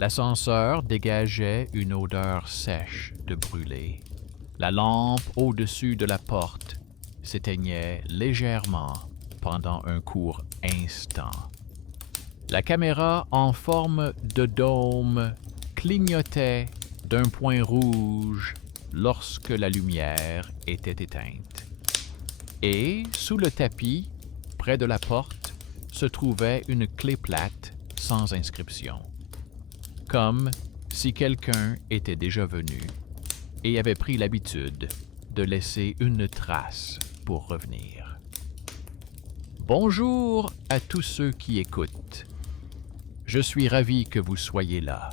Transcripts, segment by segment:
L'ascenseur dégageait une odeur sèche de brûlé. La lampe au-dessus de la porte s'éteignait légèrement pendant un court instant. La caméra en forme de dôme clignotait d'un point rouge lorsque la lumière était éteinte. Et, sous le tapis, près de la porte, se trouvait une clé plate sans inscription. Comme si quelqu'un était déjà venu et avait pris l'habitude de laisser une trace pour revenir. Bonjour à tous ceux qui écoutent. Je suis ravi que vous soyez là.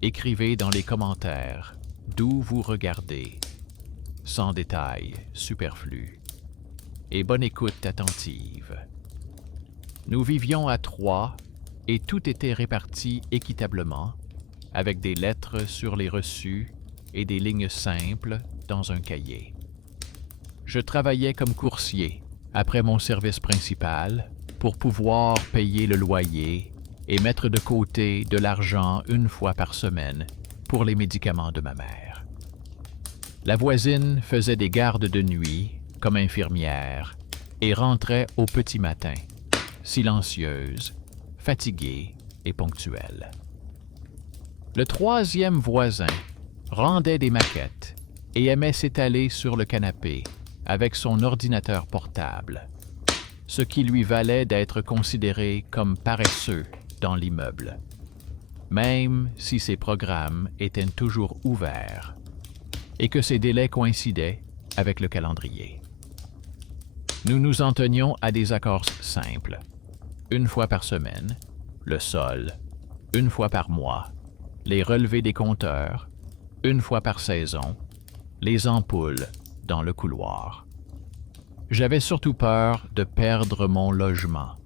Écrivez dans les commentaires d'où vous regardez, sans détails superflus. Et bonne écoute attentive. Nous vivions à 3 et tout était réparti équitablement, avec des lettres sur les reçus et des lignes simples dans un cahier. Je travaillais comme coursier après mon service principal pour pouvoir payer le loyer et mettre de côté de l'argent une fois par semaine pour les médicaments de ma mère. La voisine faisait des gardes de nuit comme infirmière et rentrait au petit matin, silencieuse, fatiguée et ponctuelle. Le troisième voisin rendait des maquettes et aimait s'étaler sur le canapé avec son ordinateur portable, ce qui lui valait d'être considéré comme paresseux dans l'immeuble, même si ses programmes étaient toujours ouverts et que ses délais coïncidaient avec le calendrier. Nous nous en tenions à des accords simples, une fois par semaine, le sol, une fois par mois, les relevés des compteurs, une fois par saison, les ampoules dans le couloir. J'avais surtout peur de perdre mon logement,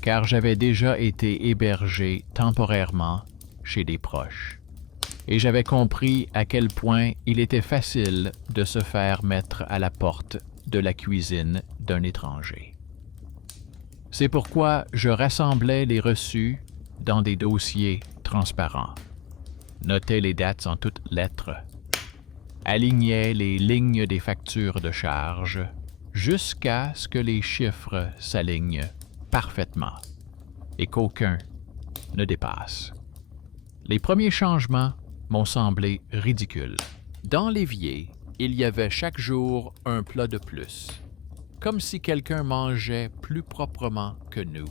car j'avais déjà été hébergé temporairement chez des proches. Et j'avais compris à quel point il était facile de se faire mettre à la porte de la cuisine d'un étranger. C'est pourquoi je rassemblais les reçus dans des dossiers transparents, notais les dates en toutes lettres, alignais les lignes des factures de charge jusqu'à ce que les chiffres s'alignent parfaitement et qu'aucun ne dépasse. Les premiers changements m'ont semblé ridicules. Dans l'évier, il y avait chaque jour un plat de plus, comme si quelqu'un mangeait plus proprement que nous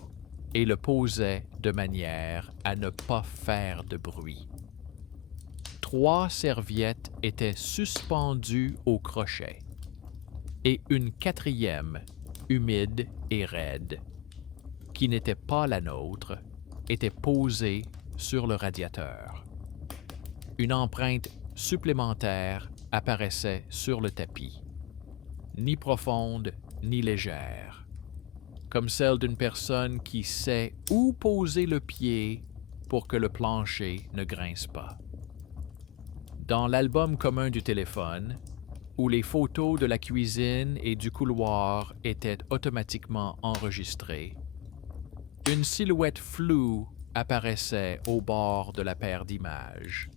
et le posait de manière à ne pas faire de bruit. 3 serviettes étaient suspendues au crochet et une 4e, humide et raide, qui n'était pas la nôtre, était posée sur le radiateur. Une empreinte supplémentaire apparaissait sur le tapis, ni profonde ni légère, comme celle d'une personne qui sait où poser le pied pour que le plancher ne grince pas. Dans l'album commun du téléphone, où les photos de la cuisine et du couloir étaient automatiquement enregistrées, une silhouette floue apparaissait au bord de la paire d'images,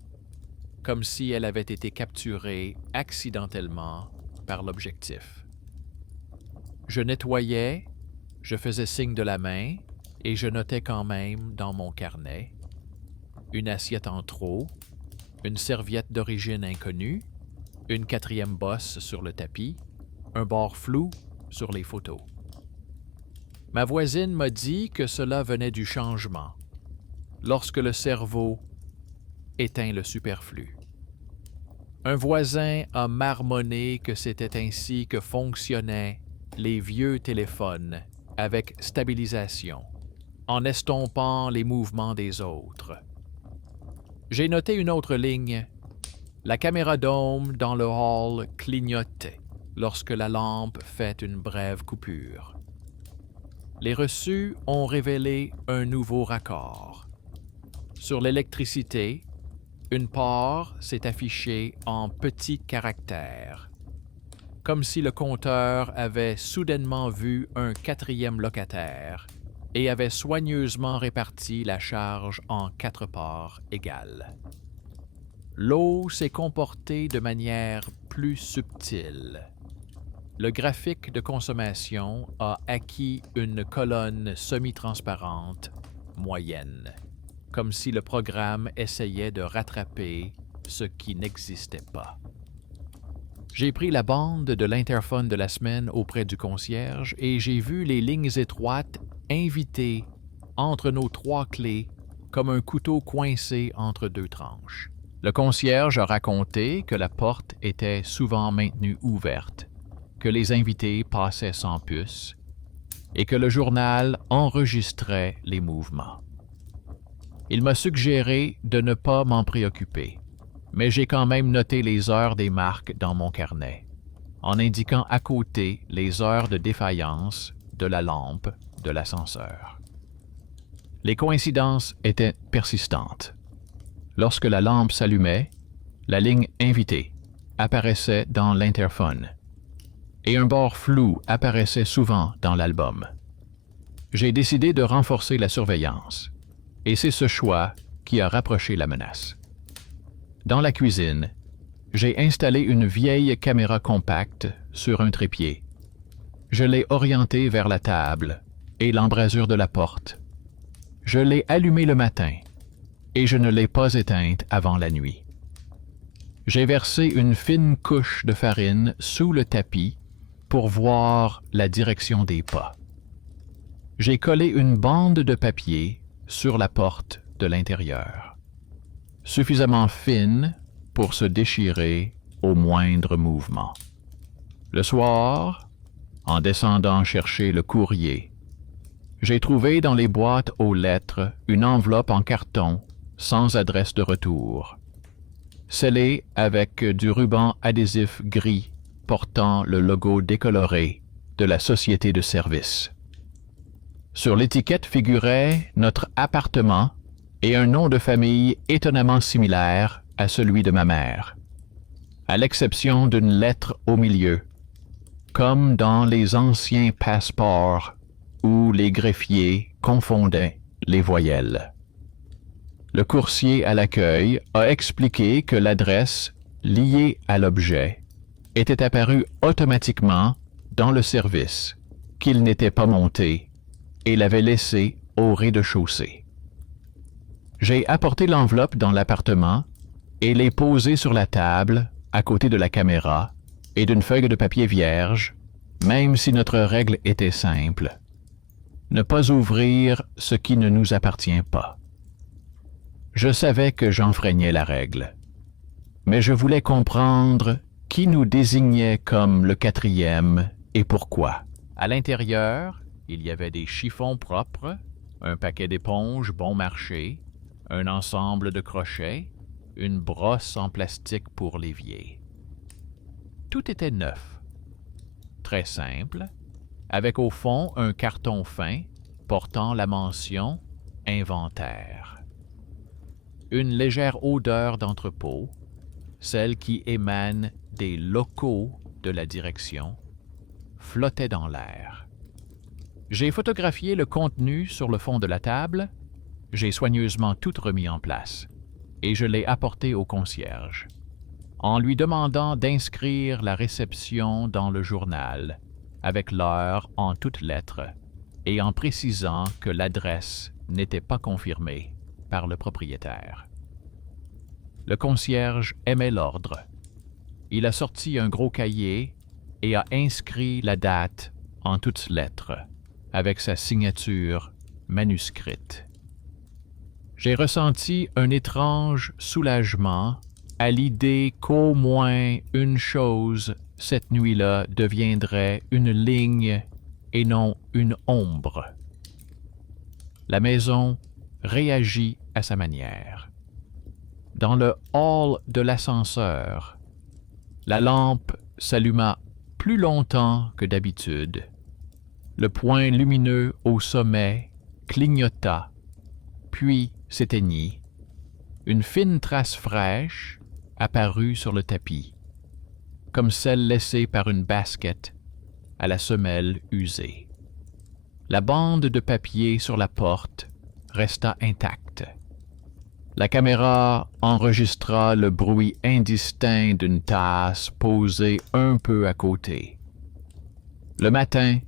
comme si elle avait été capturée accidentellement par l'objectif. Je nettoyais, je faisais signe de la main et je notais quand même dans mon carnet une assiette en trop, une serviette d'origine inconnue, une 4e bosse sur le tapis, un bord flou sur les photos. Ma voisine m'a dit que cela venait du changement, lorsque le cerveau éteint le superflu. Un voisin a marmonné que c'était ainsi que fonctionnaient les vieux téléphones avec stabilisation, en estompant les mouvements des autres. J'ai noté une autre ligne. La caméra dôme dans le hall clignotait lorsque la lampe fait une brève coupure. Les reçus ont révélé un nouveau raccord. Sur l'électricité, une part s'est affichée en petits caractères, comme si le compteur avait soudainement vu un 4e locataire et avait soigneusement réparti la charge en 4 parts égales. L'eau s'est comportée de manière plus subtile. Le graphique de consommation a acquis une colonne semi-transparente moyenne, comme si le programme essayait de rattraper ce qui n'existait pas. J'ai pris la bande de l'interphone de la semaine auprès du concierge et j'ai vu les lignes étroites invitées entre nos 3 clés comme un couteau coincé entre 2 tranches. Le concierge a raconté que la porte était souvent maintenue ouverte, que les invités passaient sans puce et que le journal enregistrait les mouvements. Il m'a suggéré de ne pas m'en préoccuper, mais j'ai quand même noté les heures des marques dans mon carnet, en indiquant à côté les heures de défaillance de la lampe de l'ascenseur. Les coïncidences étaient persistantes. Lorsque la lampe s'allumait, la ligne « Invité » apparaissait dans l'interphone, et un bord flou apparaissait souvent dans l'album. J'ai décidé de renforcer la surveillance, et c'est ce choix qui a rapproché la menace. Dans la cuisine, j'ai installé une vieille caméra compacte sur un trépied. Je l'ai orientée vers la table et l'embrasure de la porte. Je l'ai allumée le matin et je ne l'ai pas éteinte avant la nuit. J'ai versé une fine couche de farine sous le tapis pour voir la direction des pas. J'ai collé une bande de papier sur la porte de l'intérieur, suffisamment fine pour se déchirer au moindre mouvement. Le soir, en descendant chercher le courrier, j'ai trouvé dans les boîtes aux lettres une enveloppe en carton sans adresse de retour, scellée avec du ruban adhésif gris portant le logo décoloré de la société de service. Sur l'étiquette figurait notre appartement et un nom de famille étonnamment similaire à celui de ma mère, à l'exception d'une lettre au milieu, comme dans les anciens passeports où les greffiers confondaient les voyelles. Le coursier à l'accueil a expliqué que l'adresse liée à l'objet était apparue automatiquement dans le service, qu'il n'était pas monté et l'avait laissé au rez-de-chaussée. J'ai apporté l'enveloppe dans l'appartement et l'ai posée sur la table à côté de la caméra et d'une feuille de papier vierge, même si notre règle était simple: ne pas ouvrir ce qui ne nous appartient pas. Je savais que j'enfreignais la règle, mais je voulais comprendre qui nous désignait comme le 4e et pourquoi. À l'intérieur, il y avait des chiffons propres, un paquet d'éponges bon marché, un ensemble de crochets, une brosse en plastique pour l'évier. Tout était neuf, très simple, avec au fond un carton fin portant la mention « Inventaire ». Une légère odeur d'entrepôt, celle qui émane des locaux de la direction, flottait dans l'air. J'ai photographié le contenu sur le fond de la table, j'ai soigneusement tout remis en place, et je l'ai apporté au concierge, en lui demandant d'inscrire la réception dans le journal, avec l'heure en toutes lettres, et en précisant que l'adresse n'était pas confirmée par le propriétaire. Le concierge aimait l'ordre. Il a sorti un gros cahier et a inscrit la date en toutes lettres, avec sa signature manuscrite. J'ai ressenti un étrange soulagement à l'idée qu'au moins une chose cette nuit-là deviendrait une ligne et non une ombre. La maison réagit à sa manière. Dans le hall de l'ascenseur, la lampe s'alluma plus longtemps que d'habitude. Le point lumineux au sommet clignota, puis s'éteignit. Une fine trace fraîche apparut sur le tapis, comme celle laissée par une basket à la semelle usée. La bande de papier sur la porte resta intacte. La caméra enregistra le bruit indistinct d'une tasse posée un peu à côté. Le matin,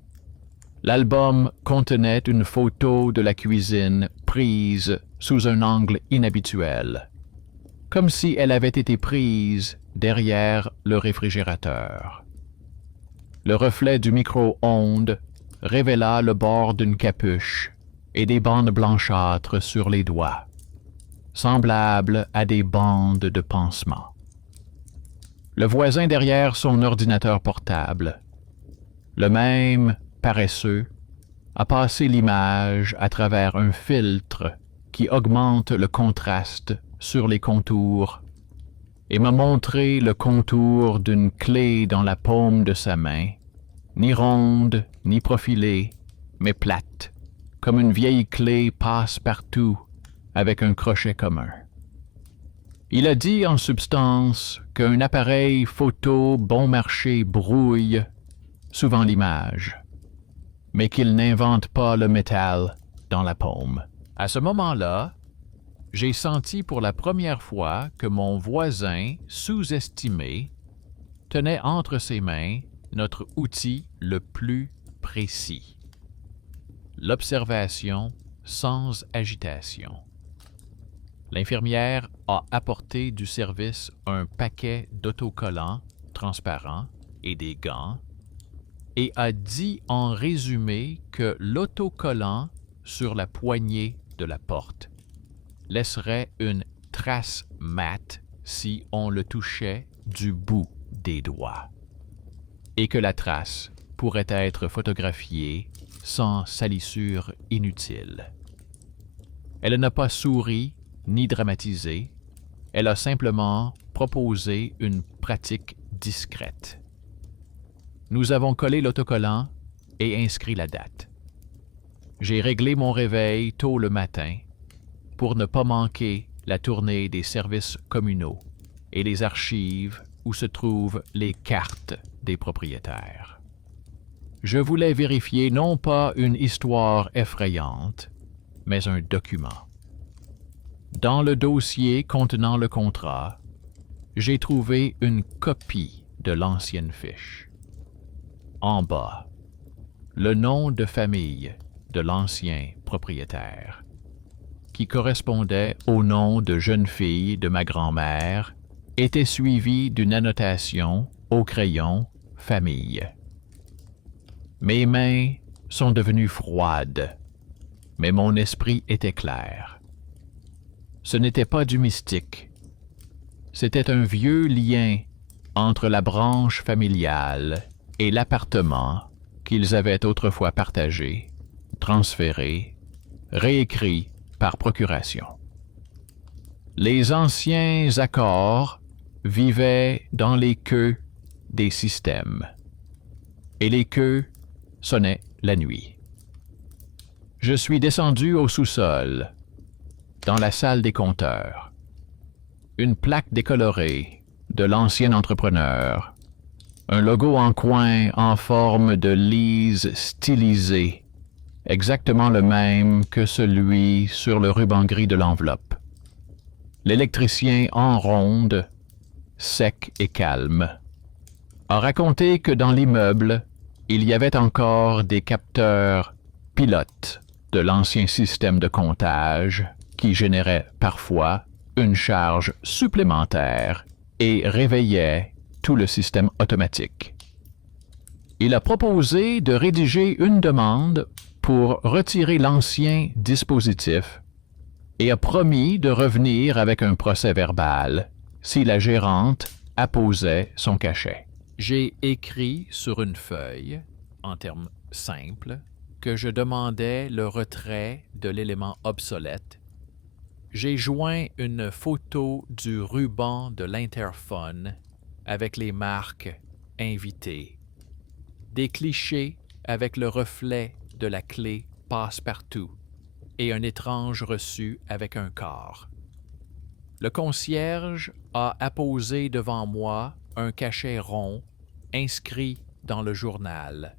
l'album contenait une photo de la cuisine prise sous un angle inhabituel, comme si elle avait été prise derrière le réfrigérateur. Le reflet du micro-ondes révéla le bord d'une capuche et des bandes blanchâtres sur les doigts, semblables à des bandes de pansement. Le voisin derrière son ordinateur portable, le même paresseux, a passé l'image à travers un filtre qui augmente le contraste sur les contours et m'a montré le contour d'une clé dans la paume de sa main, ni ronde, ni profilée, mais plate, comme une vieille clé passe-partout avec un crochet commun. Il a dit en substance qu'un appareil photo bon marché brouille souvent l'image, mais qu'il n'invente pas le métal dans la paume. À ce moment-là, j'ai senti pour la première fois que mon voisin sous-estimé tenait entre ses mains notre outil le plus précis. L'observation sans agitation. L'infirmière a apporté du service un paquet d'autocollants transparents et des gants et a dit en résumé que l'autocollant sur la poignée de la porte laisserait une trace mate si on le touchait du bout des doigts, et que la trace pourrait être photographiée sans salissure inutile. Elle n'a pas souri ni dramatisé, elle a simplement proposé une pratique discrète. Nous avons collé l'autocollant et inscrit la date. J'ai réglé mon réveil tôt le matin pour ne pas manquer la tournée des services communaux et les archives où se trouvent les cartes des propriétaires. Je voulais vérifier non pas une histoire effrayante, mais un document. Dans le dossier contenant le contrat, j'ai trouvé une copie de l'ancienne fiche. En bas, le nom de famille de l'ancien propriétaire, qui correspondait au nom de jeune fille de ma grand-mère, était suivi d'une annotation au crayon « Famille ». Mes mains sont devenues froides, mais mon esprit était clair. Ce n'était pas du mystique. C'était un vieux lien entre la branche familiale et l'appartement qu'ils avaient autrefois partagé, transféré, réécrit par procuration. Les anciens accords vivaient dans les queues des systèmes, et les queues sonnaient la nuit. Je suis descendu au sous-sol, dans la salle des compteurs. Une plaque décolorée de l'ancien entrepreneur, un logo en coin en forme de lise stylisée, exactement le même que celui sur le ruban gris de l'enveloppe. L'électricien en ronde, sec et calme, a raconté que dans l'immeuble, il y avait encore des capteurs pilotes de l'ancien système de comptage qui généraient parfois une charge supplémentaire et réveillaient tout le système automatique. Il a proposé de rédiger une demande pour retirer l'ancien dispositif et a promis de revenir avec un procès-verbal si la gérante apposait son cachet. J'ai écrit sur une feuille, en termes simples, que je demandais le retrait de l'élément obsolète. J'ai joint une photo du ruban de l'interphone avec les marques « Invité », des clichés avec le reflet de la clé passe-partout et un étrange reçu avec un corps. Le concierge a apposé devant moi un cachet rond inscrit dans le journal,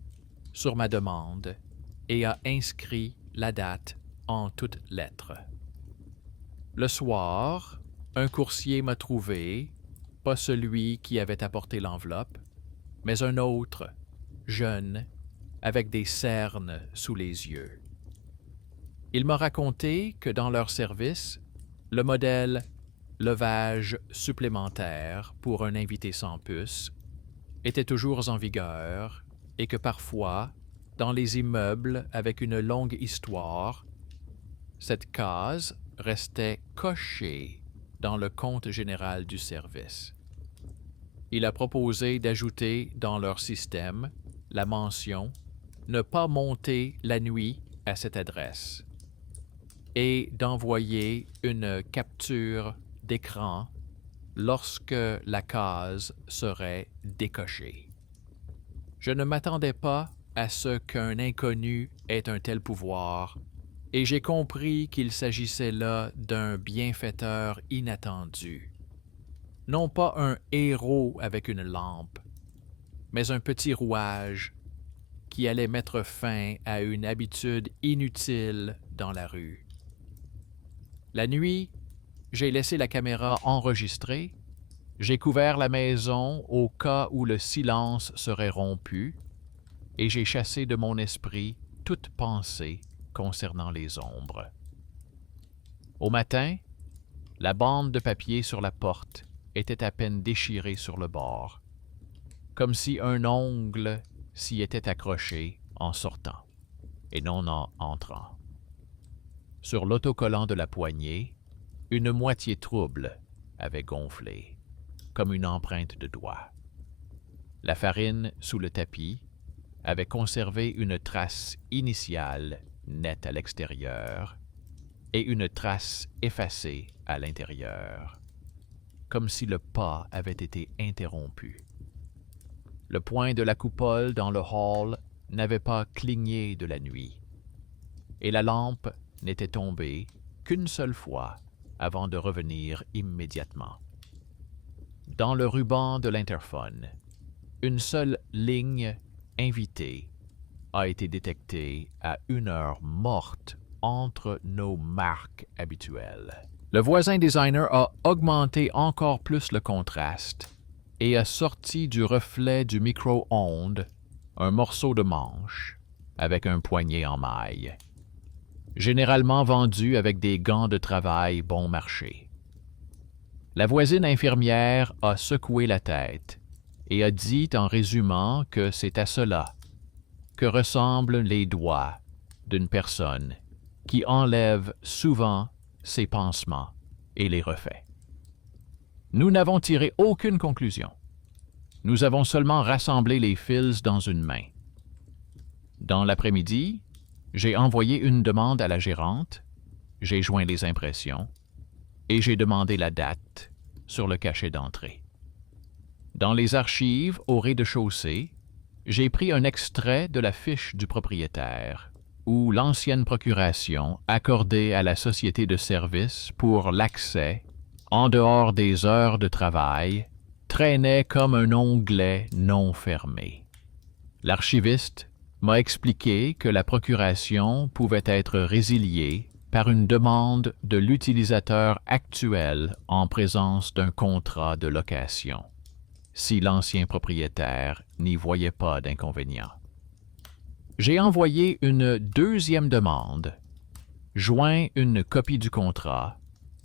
sur ma demande, et a inscrit la date en toutes lettres. Le soir, un coursier m'a trouvé, pas celui qui avait apporté l'enveloppe, mais un autre, jeune, avec des cernes sous les yeux. Il m'a raconté que dans leur service, le modèle levage supplémentaire pour un invité sans puce était toujours en vigueur et que parfois, dans les immeubles avec une longue histoire, cette case restait cochée dans le compte général du service. Il a proposé d'ajouter dans leur système la mention « Ne pas monter la nuit à cette adresse » et d'envoyer une capture d'écran lorsque la case serait décochée. Je ne m'attendais pas à ce qu'un inconnu ait un tel pouvoir, et j'ai compris qu'il s'agissait là d'un bienfaiteur inattendu. Non pas un héros avec une lampe, mais un petit rouage qui allait mettre fin à une habitude inutile dans la rue. La nuit, j'ai laissé la caméra enregistrée, j'ai couvert la maison au cas où le silence serait rompu, et j'ai chassé de mon esprit toute pensée concernant les ombres. Au matin, la bande de papier sur la porte était à peine déchirée sur le bord, comme si un ongle s'y était accroché en sortant, et non en entrant. Sur l'autocollant de la poignée, une moitié trouble avait gonflé, comme une empreinte de doigt. La farine sous le tapis avait conservé une trace initiale nette à l'extérieur et une trace effacée à l'intérieur, comme si le pas avait été interrompu. Le point de la coupole dans le hall n'avait pas cligné de la nuit, et la lampe n'était tombée qu'une seule fois avant de revenir immédiatement. Dans le ruban de l'interphone, une seule ligne invitée a été détectée à une heure morte entre nos marques habituelles. Le voisin designer a augmenté encore plus le contraste et a sorti du reflet du micro-ondes un morceau de manche avec un poignet en maille, généralement vendu avec des gants de travail bon marché. La voisine infirmière a secoué la tête et a dit en résumant que c'est à cela que ressemblent les doigts d'une personne qui enlève souvent ses pansements et les refait. Nous n'avons tiré aucune conclusion. Nous avons seulement rassemblé les fils dans une main. Dans l'après-midi, j'ai envoyé une demande à la gérante, j'ai joint les impressions et j'ai demandé la date sur le cachet d'entrée. Dans les archives au rez-de-chaussée, j'ai pris un extrait de la fiche du propriétaire où l'ancienne procuration accordée à la société de service pour l'accès, en dehors des heures de travail, traînait comme un onglet non fermé. L'archiviste m'a expliqué que la procuration pouvait être résiliée par une demande de l'utilisateur actuel en présence d'un contrat de location, si l'ancien propriétaire n'y voyait pas d'inconvénient. J'ai envoyé une deuxième demande, joint une copie du contrat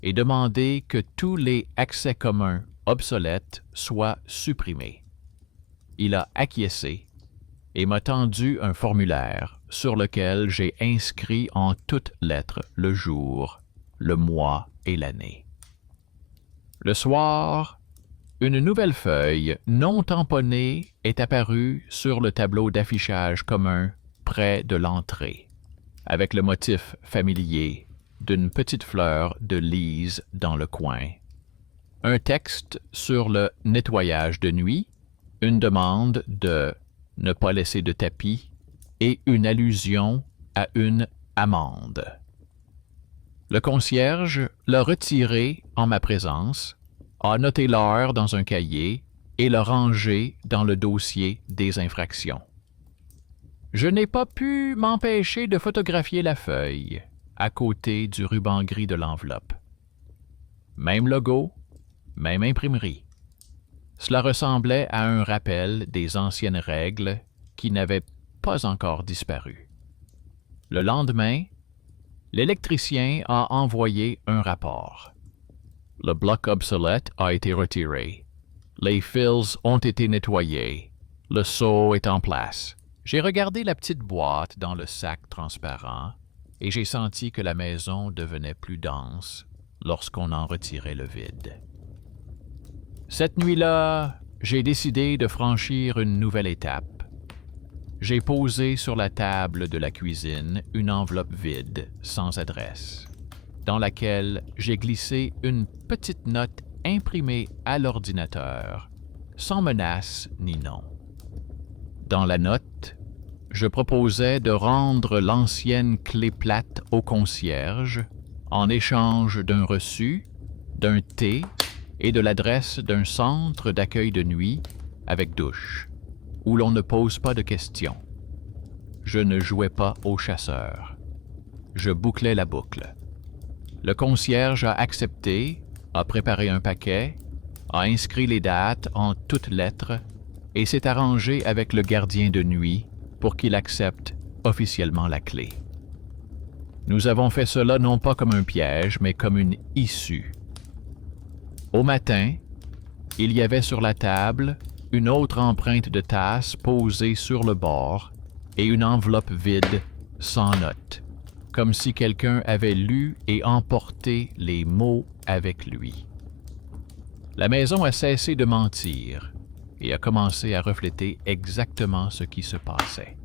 et demandé que tous les accès communs obsolètes soient supprimés. Il a acquiescé et m'a tendu un formulaire sur lequel j'ai inscrit en toutes lettres le jour, le mois et l'année. Le soir, une nouvelle feuille non tamponnée est apparue sur le tableau d'affichage commun près de l'entrée, avec le motif familier d'une petite fleur de lys dans le coin. Un texte sur le nettoyage de nuit, une demande de ne pas laisser de tapis et une allusion à une amende. Le concierge l'a retiré en ma présence, a noté l'heure dans un cahier et l'a rangé dans le dossier des infractions. Je n'ai pas pu m'empêcher de photographier la feuille à côté du ruban gris de l'enveloppe. Même logo, même imprimerie. Cela ressemblait à un rappel des anciennes règles qui n'avaient pas encore disparu. Le lendemain, l'électricien a envoyé un rapport. Le bloc obsolète a été retiré. Les fils ont été nettoyés. Le seau est en place. J'ai regardé la petite boîte dans le sac transparent et j'ai senti que la maison devenait plus dense lorsqu'on en retirait le vide. Cette nuit-là, j'ai décidé de franchir une nouvelle étape. J'ai posé sur la table de la cuisine une enveloppe vide, sans adresse, dans laquelle j'ai glissé une petite note imprimée à l'ordinateur, sans menace ni nom. Dans la note, je proposais de rendre l'ancienne clé plate au concierge en échange d'un reçu, d'un thé et de l'adresse d'un centre d'accueil de nuit avec douche, où l'on ne pose pas de questions. Je ne jouais pas au chasseur. Je bouclais la boucle. Le concierge a accepté, a préparé un paquet, a inscrit les dates en toutes lettres et s'est arrangé avec le gardien de nuit pour qu'il accepte officiellement la clé. Nous avons fait cela non pas comme un piège, mais comme une issue. Au matin, il y avait sur la table une autre empreinte de tasse posée sur le bord et une enveloppe vide sans note, comme si quelqu'un avait lu et emporté les mots avec lui. La maison a cessé de mentir et a commencé à refléter exactement ce qui se passait.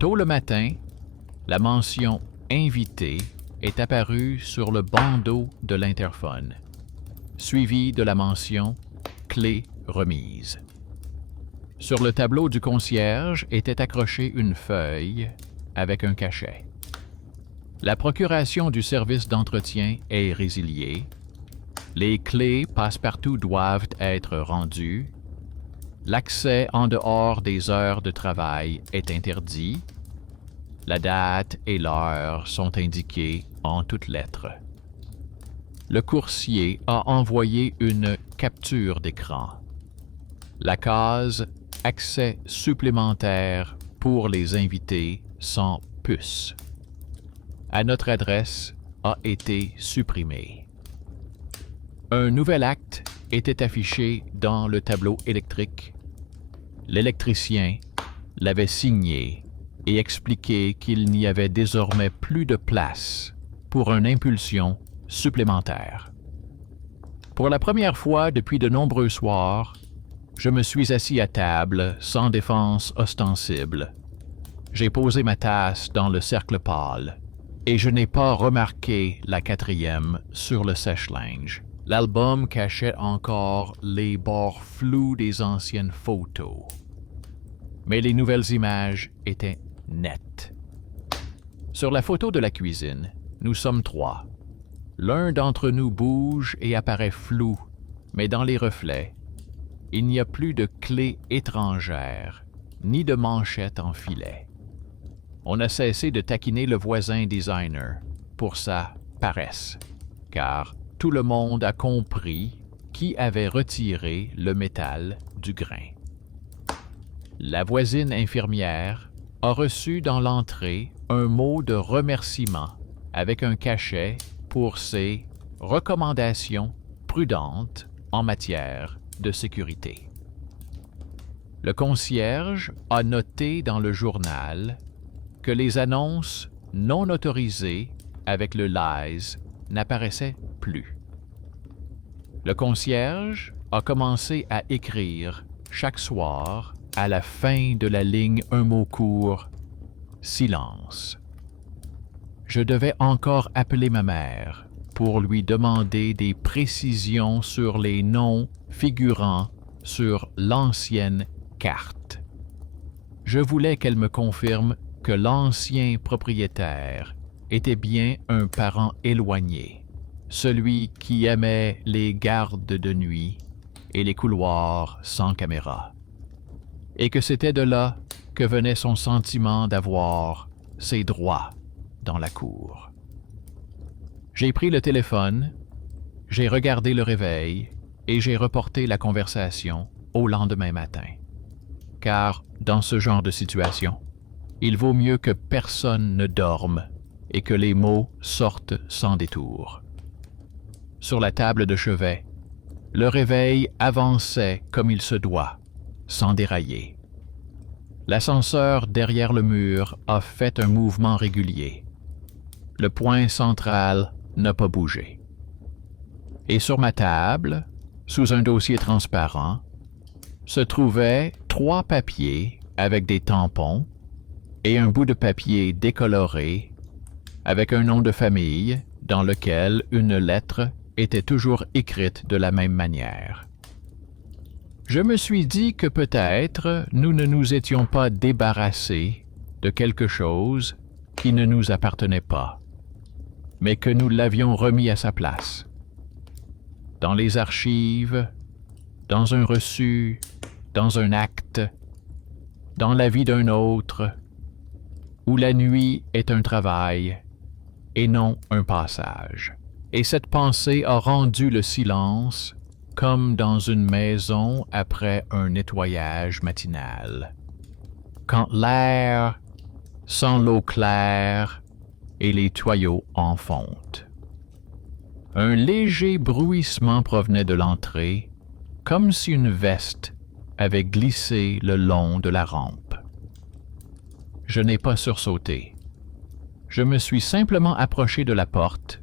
Tôt le matin, la mention « Invité » est apparue sur le bandeau de l'interphone, suivie de la mention « Clé remise ». Sur le tableau du concierge était accrochée une feuille avec un cachet. La procuration du service d'entretien est résiliée. Les clés passe-partout doivent être rendues. L'accès en dehors des heures de travail est interdit. La date et l'heure sont indiquées en toutes lettres. Le coursier a envoyé une capture d'écran. La case « Accès supplémentaire pour les invités sans puce » à notre adresse a été supprimée. Un nouvel acte était affiché dans le tableau électrique. L'électricien l'avait signé et expliqué qu'il n'y avait désormais plus de place pour une impulsion supplémentaire. Pour la première fois depuis de nombreux soirs, je me suis assis à table sans défense ostensible. J'ai posé ma tasse dans le cercle pâle et je n'ai pas remarqué la quatrième sur le sèche-linge. L'album cachait encore les bords flous des anciennes photos. Mais les nouvelles images étaient nettes. Sur la photo de la cuisine, nous sommes trois. L'un d'entre nous bouge et apparaît flou, mais dans les reflets, il n'y a plus de clé étrangère, ni de manchette en filet. On a cessé de taquiner le voisin designer pour sa paresse, car tout le monde a compris qui avait retiré le métal du grain. La voisine infirmière a reçu dans l'entrée un mot de remerciement avec un cachet pour ses recommandations prudentes en matière de sécurité. Le concierge a noté dans le journal que les annonces non autorisées avec le LIES n'apparaissaient plus. Le concierge a commencé à écrire chaque soir à la fin de la ligne un mot court « Silence ». Je devais encore appeler ma mère pour lui demander des précisions sur les noms figurant sur l'ancienne carte. Je voulais qu'elle me confirme que l'ancien propriétaire était bien un parent éloigné, celui qui aimait les gardes de nuit et les couloirs sans caméra, et que c'était de là que venait son sentiment d'avoir ses droits dans la cour. J'ai pris le téléphone, j'ai regardé le réveil et j'ai reporté la conversation au lendemain matin. Car dans ce genre de situation, il vaut mieux que personne ne dorme et que les mots sortent sans détour. Sur la table de chevet, le réveil avançait comme il se doit, sans dérailler. L'ascenseur derrière le mur a fait un mouvement régulier. Le point central n'a pas bougé. Et sur ma table, sous un dossier transparent, se trouvaient 3 papiers avec des tampons et un bout de papier décoloré avec un nom de famille dans lequel une lettre était toujours écrite de la même manière. Je me suis dit que peut-être nous ne nous étions pas débarrassés de quelque chose qui ne nous appartenait pas, mais que nous l'avions remis à sa place. Dans les archives, dans un reçu, dans un acte, dans la vie d'un autre, où la nuit est un travail et non un passage. Et cette pensée a rendu le silence comme dans une maison après un nettoyage matinal. Quand l'air sent l'eau claire et les tuyaux en fonte. Un léger bruissement provenait de l'entrée, comme si une veste avait glissé le long de la rampe. Je n'ai pas sursauté. Je me suis simplement approché de la porte.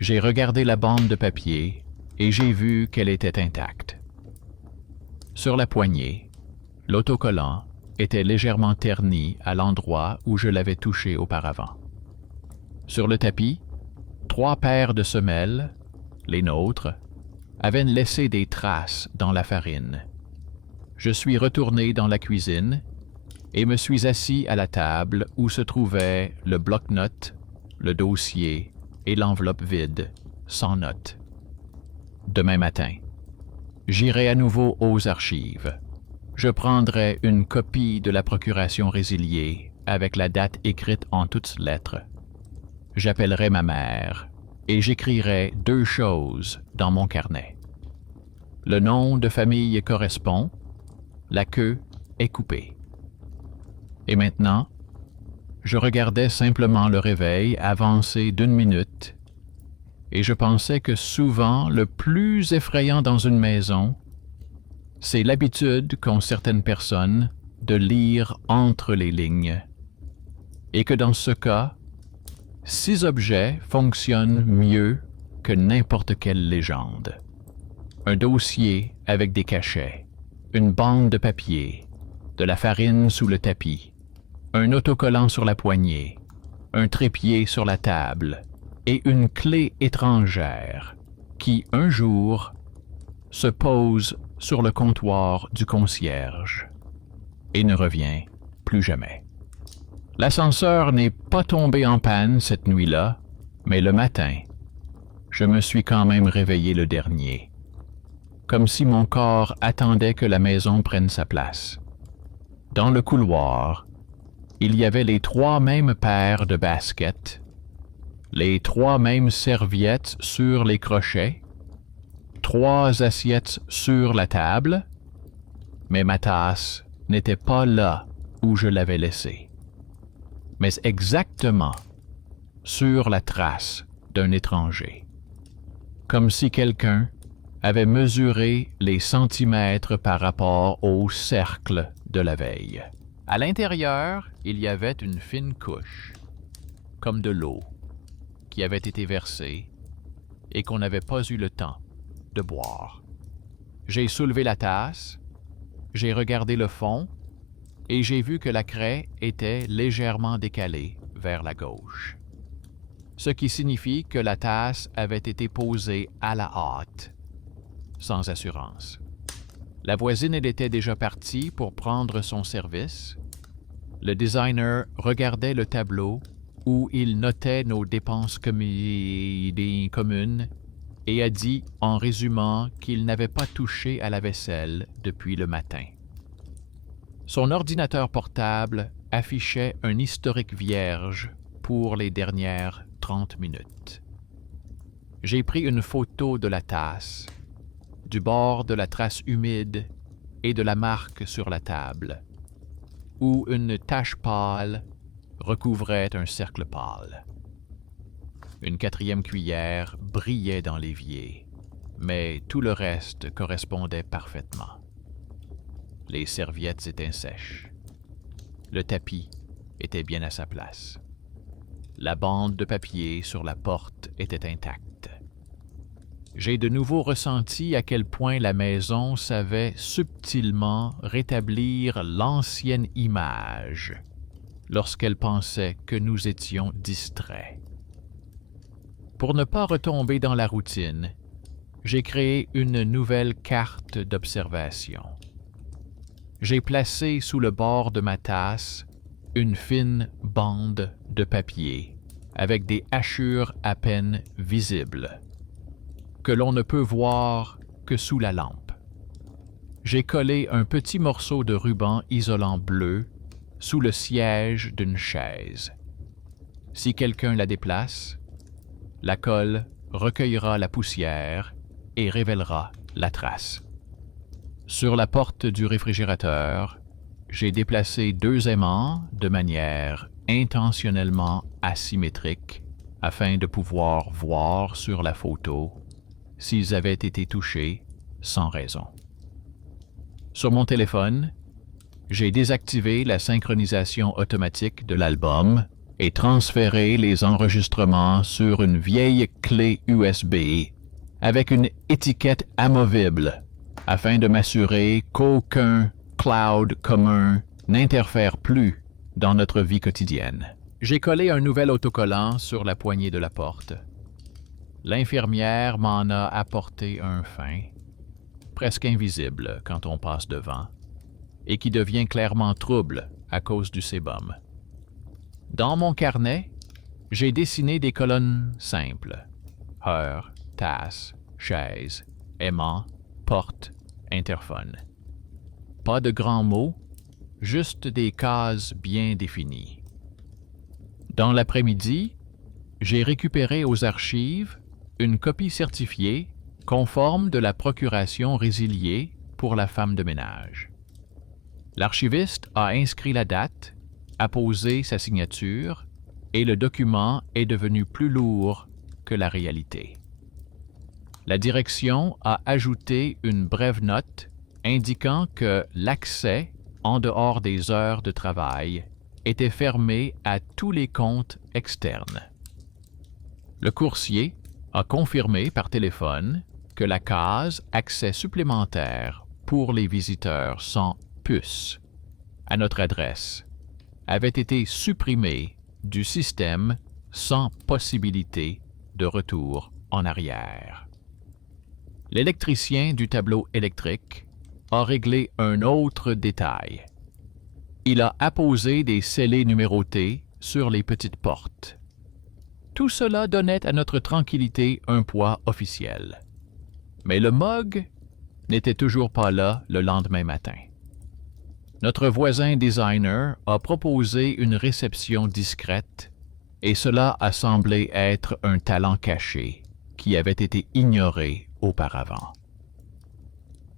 J'ai regardé la bande de papier et j'ai vu qu'elle était intacte. Sur la poignée, l'autocollant était légèrement terni à l'endroit où je l'avais touché auparavant. Sur le tapis, 3 paires de semelles, les nôtres, avaient laissé des traces dans la farine. Je suis retourné dans la cuisine et me suis assis à la table où se trouvaient le bloc-notes, le dossier et l'enveloppe vide, sans notes. Demain matin, j'irai à nouveau aux archives. Je prendrai une copie de la procuration résiliée avec la date écrite en toutes lettres. J'appellerai ma mère et j'écrirai 2 choses dans mon carnet. Le nom de famille correspond, la queue est coupée. Et maintenant, je regardais simplement le réveil avancer d'1 minute et je pensais que souvent le plus effrayant dans une maison, c'est l'habitude qu'ont certaines personnes de lire entre les lignes et que dans ce cas, 6 objets fonctionnent mieux que n'importe quelle légende. Un dossier avec des cachets, une bande de papier, de la farine sous le tapis, un autocollant sur la poignée, un trépied sur la table et une clé étrangère qui, un jour, se pose sur le comptoir du concierge et ne revient plus jamais. L'ascenseur n'est pas tombé en panne cette nuit-là, mais le matin, je me suis quand même réveillé le dernier, comme si mon corps attendait que la maison prenne sa place. Dans le couloir, il y avait les 3 mêmes paires de baskets, les 3 mêmes serviettes sur les crochets, 3 assiettes sur la table, mais ma tasse n'était pas là où je l'avais laissée, mais exactement sur la trace d'un étranger, comme si quelqu'un avait mesuré les centimètres par rapport au cercle de la veille. À l'intérieur, il y avait une fine couche, comme de l'eau, qui avait été versée et qu'on n'avait pas eu le temps de boire. J'ai soulevé la tasse, j'ai regardé le fond et j'ai vu que la craie était légèrement décalée vers la gauche, ce qui signifie que la tasse avait été posée à la hâte, sans assurance. La voisine, elle était déjà partie pour prendre son service. Le designer regardait le tableau où il notait nos dépenses communes et a dit en résumant qu'il n'avait pas touché à la vaisselle depuis le matin. Son ordinateur portable affichait un historique vierge pour les dernières 30 minutes. J'ai pris une photo de la tasse, du bord de la trace humide et de la marque sur la table, où une tache pâle recouvrait un cercle pâle. Une 4e cuillère brillait dans l'évier, mais tout le reste correspondait parfaitement. Les serviettes étaient sèches. Le tapis était bien à sa place. La bande de papier sur la porte était intacte. J'ai de nouveau ressenti à quel point la maison savait subtilement rétablir l'ancienne image lorsqu'elle pensait que nous étions distraits. Pour ne pas retomber dans la routine, j'ai créé une nouvelle carte d'observation. J'ai placé sous le bord de ma tasse une fine bande de papier avec des hachures à peine visibles, que l'on ne peut voir que sous la lampe. J'ai collé un petit morceau de ruban isolant bleu sous le siège d'une chaise. Si quelqu'un la déplace, la colle recueillera la poussière et révélera la trace. Sur la porte du réfrigérateur, j'ai déplacé 2 aimants de manière intentionnellement asymétrique afin de pouvoir voir sur la photo s'ils avaient été touchés sans raison. Sur mon téléphone, j'ai désactivé la synchronisation automatique de l'album et transféré les enregistrements sur une vieille clé USB avec une étiquette amovible afin de m'assurer qu'aucun cloud commun n'interfère plus dans notre vie quotidienne. J'ai collé un nouvel autocollant sur la poignée de la porte. L'infirmière m'en a apporté un fin, presque invisible quand on passe devant, et qui devient clairement trouble à cause du sébum. Dans mon carnet, j'ai dessiné des colonnes simples: heure, tasse, chaise, aimant, porte, interphone. Pas de grands mots, juste des cases bien définies. Dans l'après-midi, j'ai récupéré aux archives une copie certifiée conforme de la procuration résiliée pour la femme de ménage. L'archiviste a inscrit la date, apposé sa signature, et le document est devenu plus lourd que la réalité. La direction a ajouté une brève note indiquant que l'accès, en dehors des heures de travail, était fermé à tous les comptes externes. Le coursier a confirmé par téléphone que la case « Accès supplémentaire pour les visiteurs sans puce » à notre adresse avait été supprimée du système sans possibilité de retour en arrière. L'électricien du tableau électrique a réglé un autre détail. Il a apposé des scellés numérotés sur les petites portes. Tout cela donnait à notre tranquillité un poids officiel. Mais le MOG n'était toujours pas là le lendemain matin. Notre voisin designer a proposé une réception discrète et cela a semblé être un talent caché qui avait été ignoré auparavant.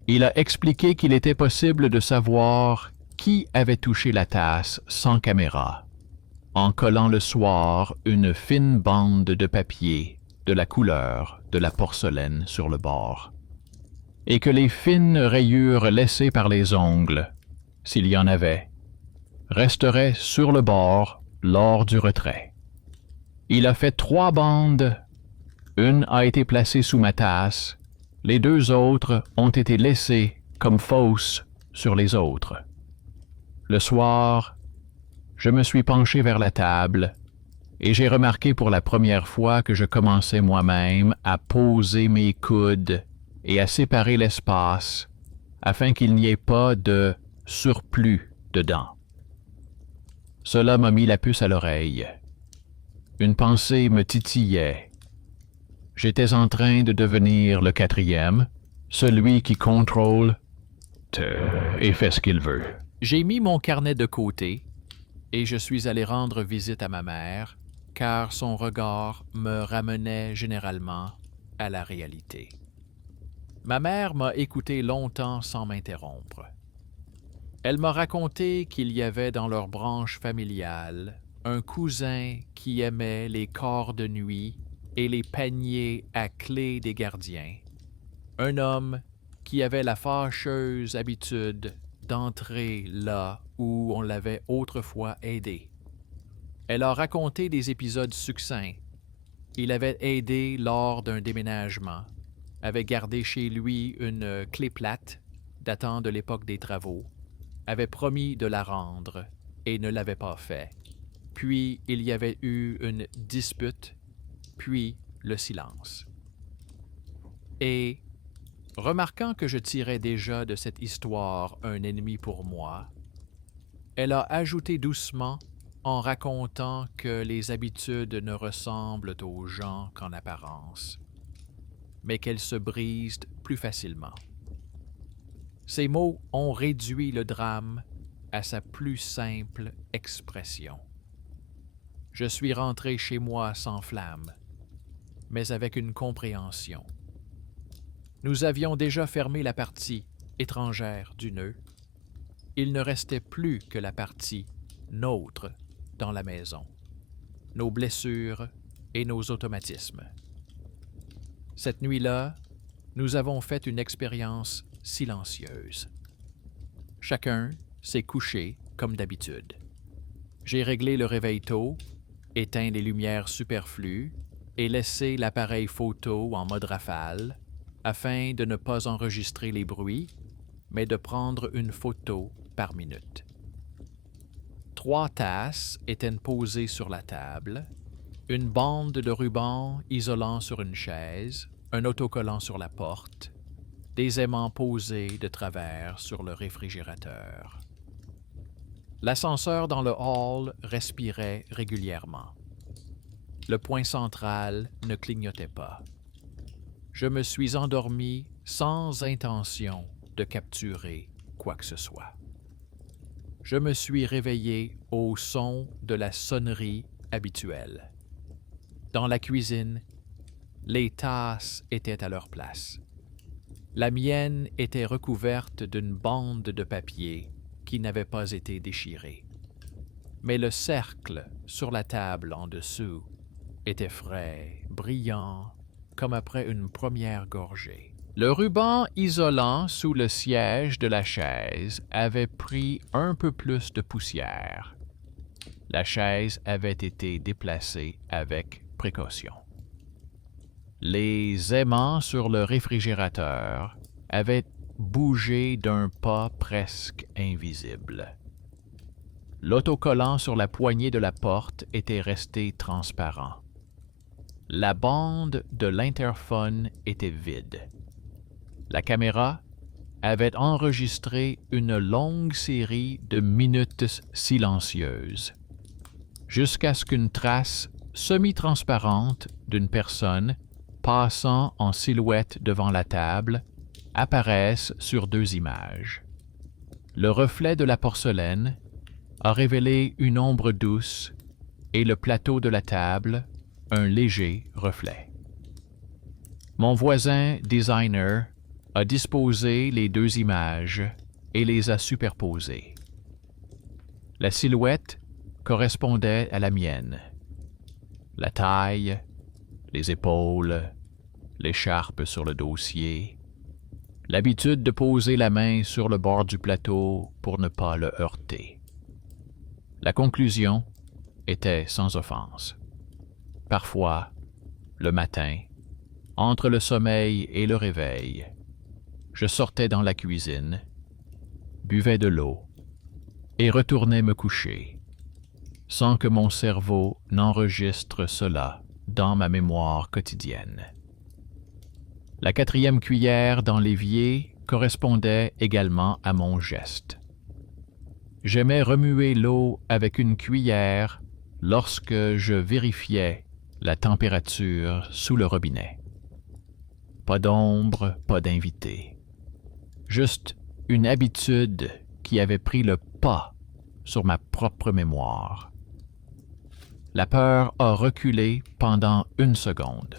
Il a expliqué qu'il était possible de savoir qui avait touché la tasse sans caméra, en collant le soir une fine bande de papier de la couleur de la porcelaine sur le bord, et que les fines rayures laissées par les ongles, s'il y en avait, resteraient sur le bord lors du retrait. Il a fait 3 bandes. Une a été placée sous ma tasse, les 2 autres ont été laissées comme fausses sur les autres. Le soir, je me suis penché vers la table et j'ai remarqué pour la première fois que je commençais moi-même à poser mes coudes et à séparer l'espace afin qu'il n'y ait pas de surplus dedans. Cela m'a mis la puce à l'oreille. Une pensée me titillait. J'étais en train de devenir le 4e, celui qui contrôle et fait ce qu'il veut. J'ai mis mon carnet de côté et je suis allé rendre visite à ma mère, car son regard me ramenait généralement à la réalité. Ma mère m'a écouté longtemps sans m'interrompre. Elle m'a raconté qu'il y avait dans leur branche familiale un cousin qui aimait les corps de nuit et les paniers à clés des gardiens. Un homme qui avait la fâcheuse habitude d'entrer là où on l'avait autrefois aidé. Elle a raconté des épisodes succincts. Il avait aidé lors d'un déménagement, avait gardé chez lui une clé plate datant de l'époque des travaux, avait promis de la rendre et ne l'avait pas fait. Puis il y avait eu une dispute, puis le silence. Et, remarquant que je tirais déjà de cette histoire un ennemi pour moi, elle a ajouté doucement en racontant que les habitudes ne ressemblent aux gens qu'en apparence, mais qu'elles se brisent plus facilement. Ces mots ont réduit le drame à sa plus simple expression. Je suis rentré chez moi sans flamme, mais avec une compréhension. Nous avions déjà fermé la partie étrangère du nœud. Il ne restait plus que la partie nôtre dans la maison, nos blessures et nos automatismes. Cette nuit-là, nous avons fait une expérience silencieuse. Chacun s'est couché comme d'habitude. J'ai réglé le réveil tôt, éteint les lumières superflues et laissé l'appareil photo en mode rafale afin de ne pas enregistrer les bruits, mais de prendre une photo par minute. 3 tasses étaient posées sur la table, une bande de ruban isolant sur une chaise, un autocollant sur la porte, des aimants posés de travers sur le réfrigérateur. L'ascenseur dans le hall respirait régulièrement. Le point central ne clignotait pas. Je me suis endormi sans intention de capturer quoi que ce soit. Je me suis réveillé au son de la sonnerie habituelle. Dans la cuisine, les tasses étaient à leur place. La mienne était recouverte d'une bande de papier qui n'avait pas été déchirée. Mais le cercle sur la table en dessous était frais, brillant, comme après une première gorgée. Le ruban isolant sous le siège de la chaise avait pris un peu plus de poussière. La chaise avait été déplacée avec précaution. Les aimants sur le réfrigérateur avaient bougé d'un pas presque invisible. L'autocollant sur la poignée de la porte était resté transparent. La bande de l'interphone était vide. La caméra avait enregistré une longue série de minutes silencieuses, jusqu'à ce qu'une trace semi-transparente d'une personne passant en silhouette devant la table apparaisse sur 2 images. Le reflet de la porcelaine a révélé une ombre douce et le plateau de la table un léger reflet. Mon voisin designer a disposé les 2 images et les a superposées. La silhouette correspondait à la mienne. La taille, les épaules, l'écharpe sur le dossier, l'habitude de poser la main sur le bord du plateau pour ne pas le heurter. La conclusion était sans offense. Parfois, le matin, entre le sommeil et le réveil, je sortais dans la cuisine, buvais de l'eau et retournais me coucher, sans que mon cerveau n'enregistre cela dans ma mémoire quotidienne. La 4e cuillère dans l'évier correspondait également à mon geste. J'aimais remuer l'eau avec une cuillère lorsque je vérifiais la température sous le robinet. Pas d'ombre, pas d'invité. Juste une habitude qui avait pris le pas sur ma propre mémoire. La peur a reculé pendant 1 seconde,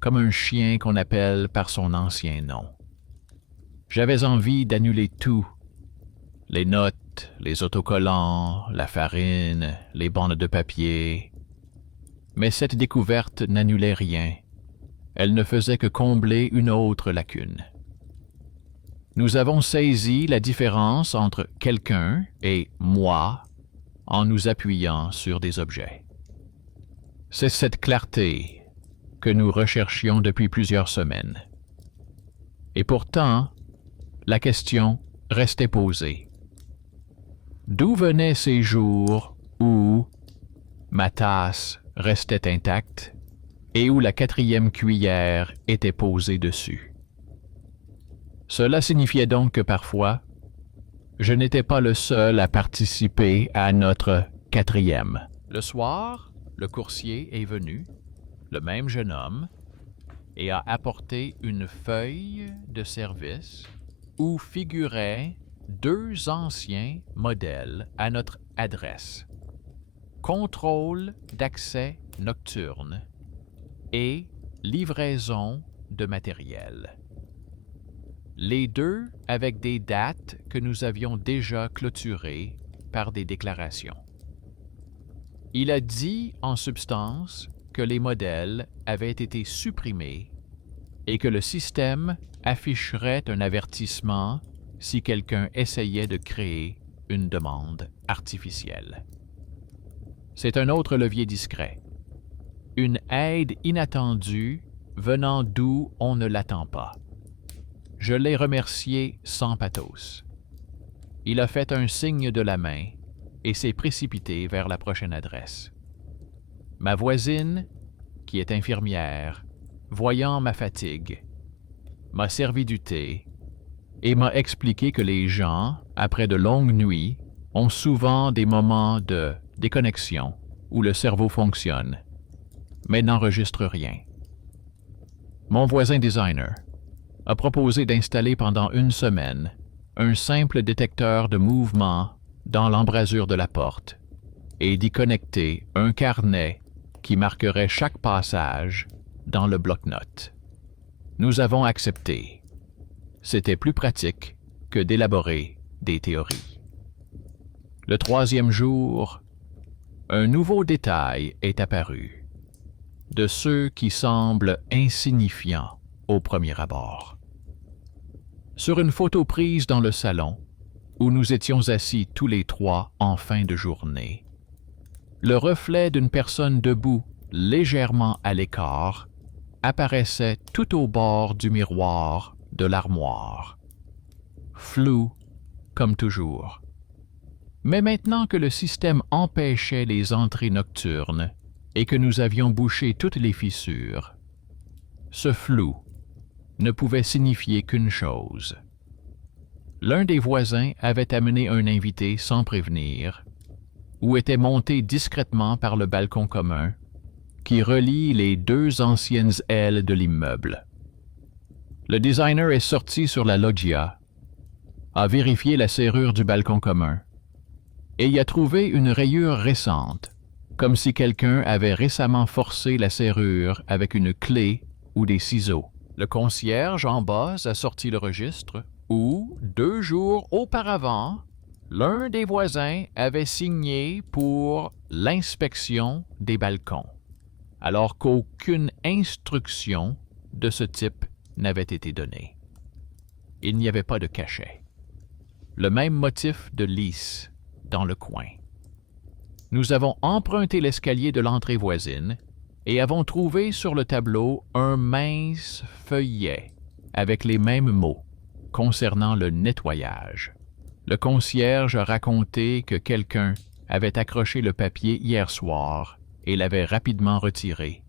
comme un chien qu'on appelle par son ancien nom. J'avais envie d'annuler tout, les notes, les autocollants, la farine, les bandes de papier. Mais cette découverte n'annulait rien. Elle ne faisait que combler une autre lacune. Nous avons saisi la différence entre quelqu'un et moi en nous appuyant sur des objets. C'est cette clarté que nous recherchions depuis plusieurs semaines. Et pourtant, la question restait posée. D'où venaient ces jours où ma tasse restait intacte et où la 4e cuillère était posée dessus? Cela signifiait donc que parfois, je n'étais pas le seul à participer à notre 4e. Le soir, le coursier est venu, le même jeune homme, et a apporté une feuille de service où figuraient 2 anciens modèles à notre adresse. Contrôle d'accès nocturne et livraison de matériel. Les 2 avec des dates que nous avions déjà clôturées par des déclarations. Il a dit en substance que les modèles avaient été supprimés et que le système afficherait un avertissement si quelqu'un essayait de créer une demande artificielle. C'est un autre levier discret. Une aide inattendue venant d'où on ne l'attend pas. Je l'ai remercié sans pathos. Il a fait un signe de la main et s'est précipité vers la prochaine adresse. Ma voisine, qui est infirmière, voyant ma fatigue, m'a servi du thé et m'a expliqué que les gens, après de longues nuits, ont souvent des moments de déconnexion où le cerveau fonctionne, mais n'enregistre rien. Mon voisin designer a proposé d'installer pendant 1 semaine un simple détecteur de mouvement dans l'embrasure de la porte et d'y connecter un carnet qui marquerait chaque passage dans le bloc-notes. Nous avons accepté. C'était plus pratique que d'élaborer des théories. Le 3e jour, un nouveau détail est apparu, de ceux qui semblent insignifiants au premier abord. Sur une photo prise dans le salon, où nous étions assis tous les 3 en fin de journée, le reflet d'une personne debout, légèrement à l'écart, apparaissait tout au bord du miroir de l'armoire. Flou, comme toujours. Mais maintenant que le système empêchait les entrées nocturnes et que nous avions bouché toutes les fissures, ce flou ne pouvait signifier qu'une chose. L'un des voisins avait amené un invité sans prévenir, ou était monté discrètement par le balcon commun qui relie les 2 anciennes ailes de l'immeuble. Le designer est sorti sur la loggia, a vérifié la serrure du balcon commun, et y a trouvé une rayure récente, comme si quelqu'un avait récemment forcé la serrure avec une clé ou des ciseaux. Le concierge en bas a sorti le registre où, 2 jours auparavant, l'un des voisins avait signé pour l'inspection des balcons, alors qu'aucune instruction de ce type n'avait été donnée. Il n'y avait pas de cachet. Le même motif de lisse dans le coin. Nous avons emprunté l'escalier de l'entrée voisine et avons trouvé sur le tableau un mince feuillet avec les mêmes mots concernant le nettoyage. Le concierge a raconté que quelqu'un avait accroché le papier hier soir et l'avait rapidement retiré,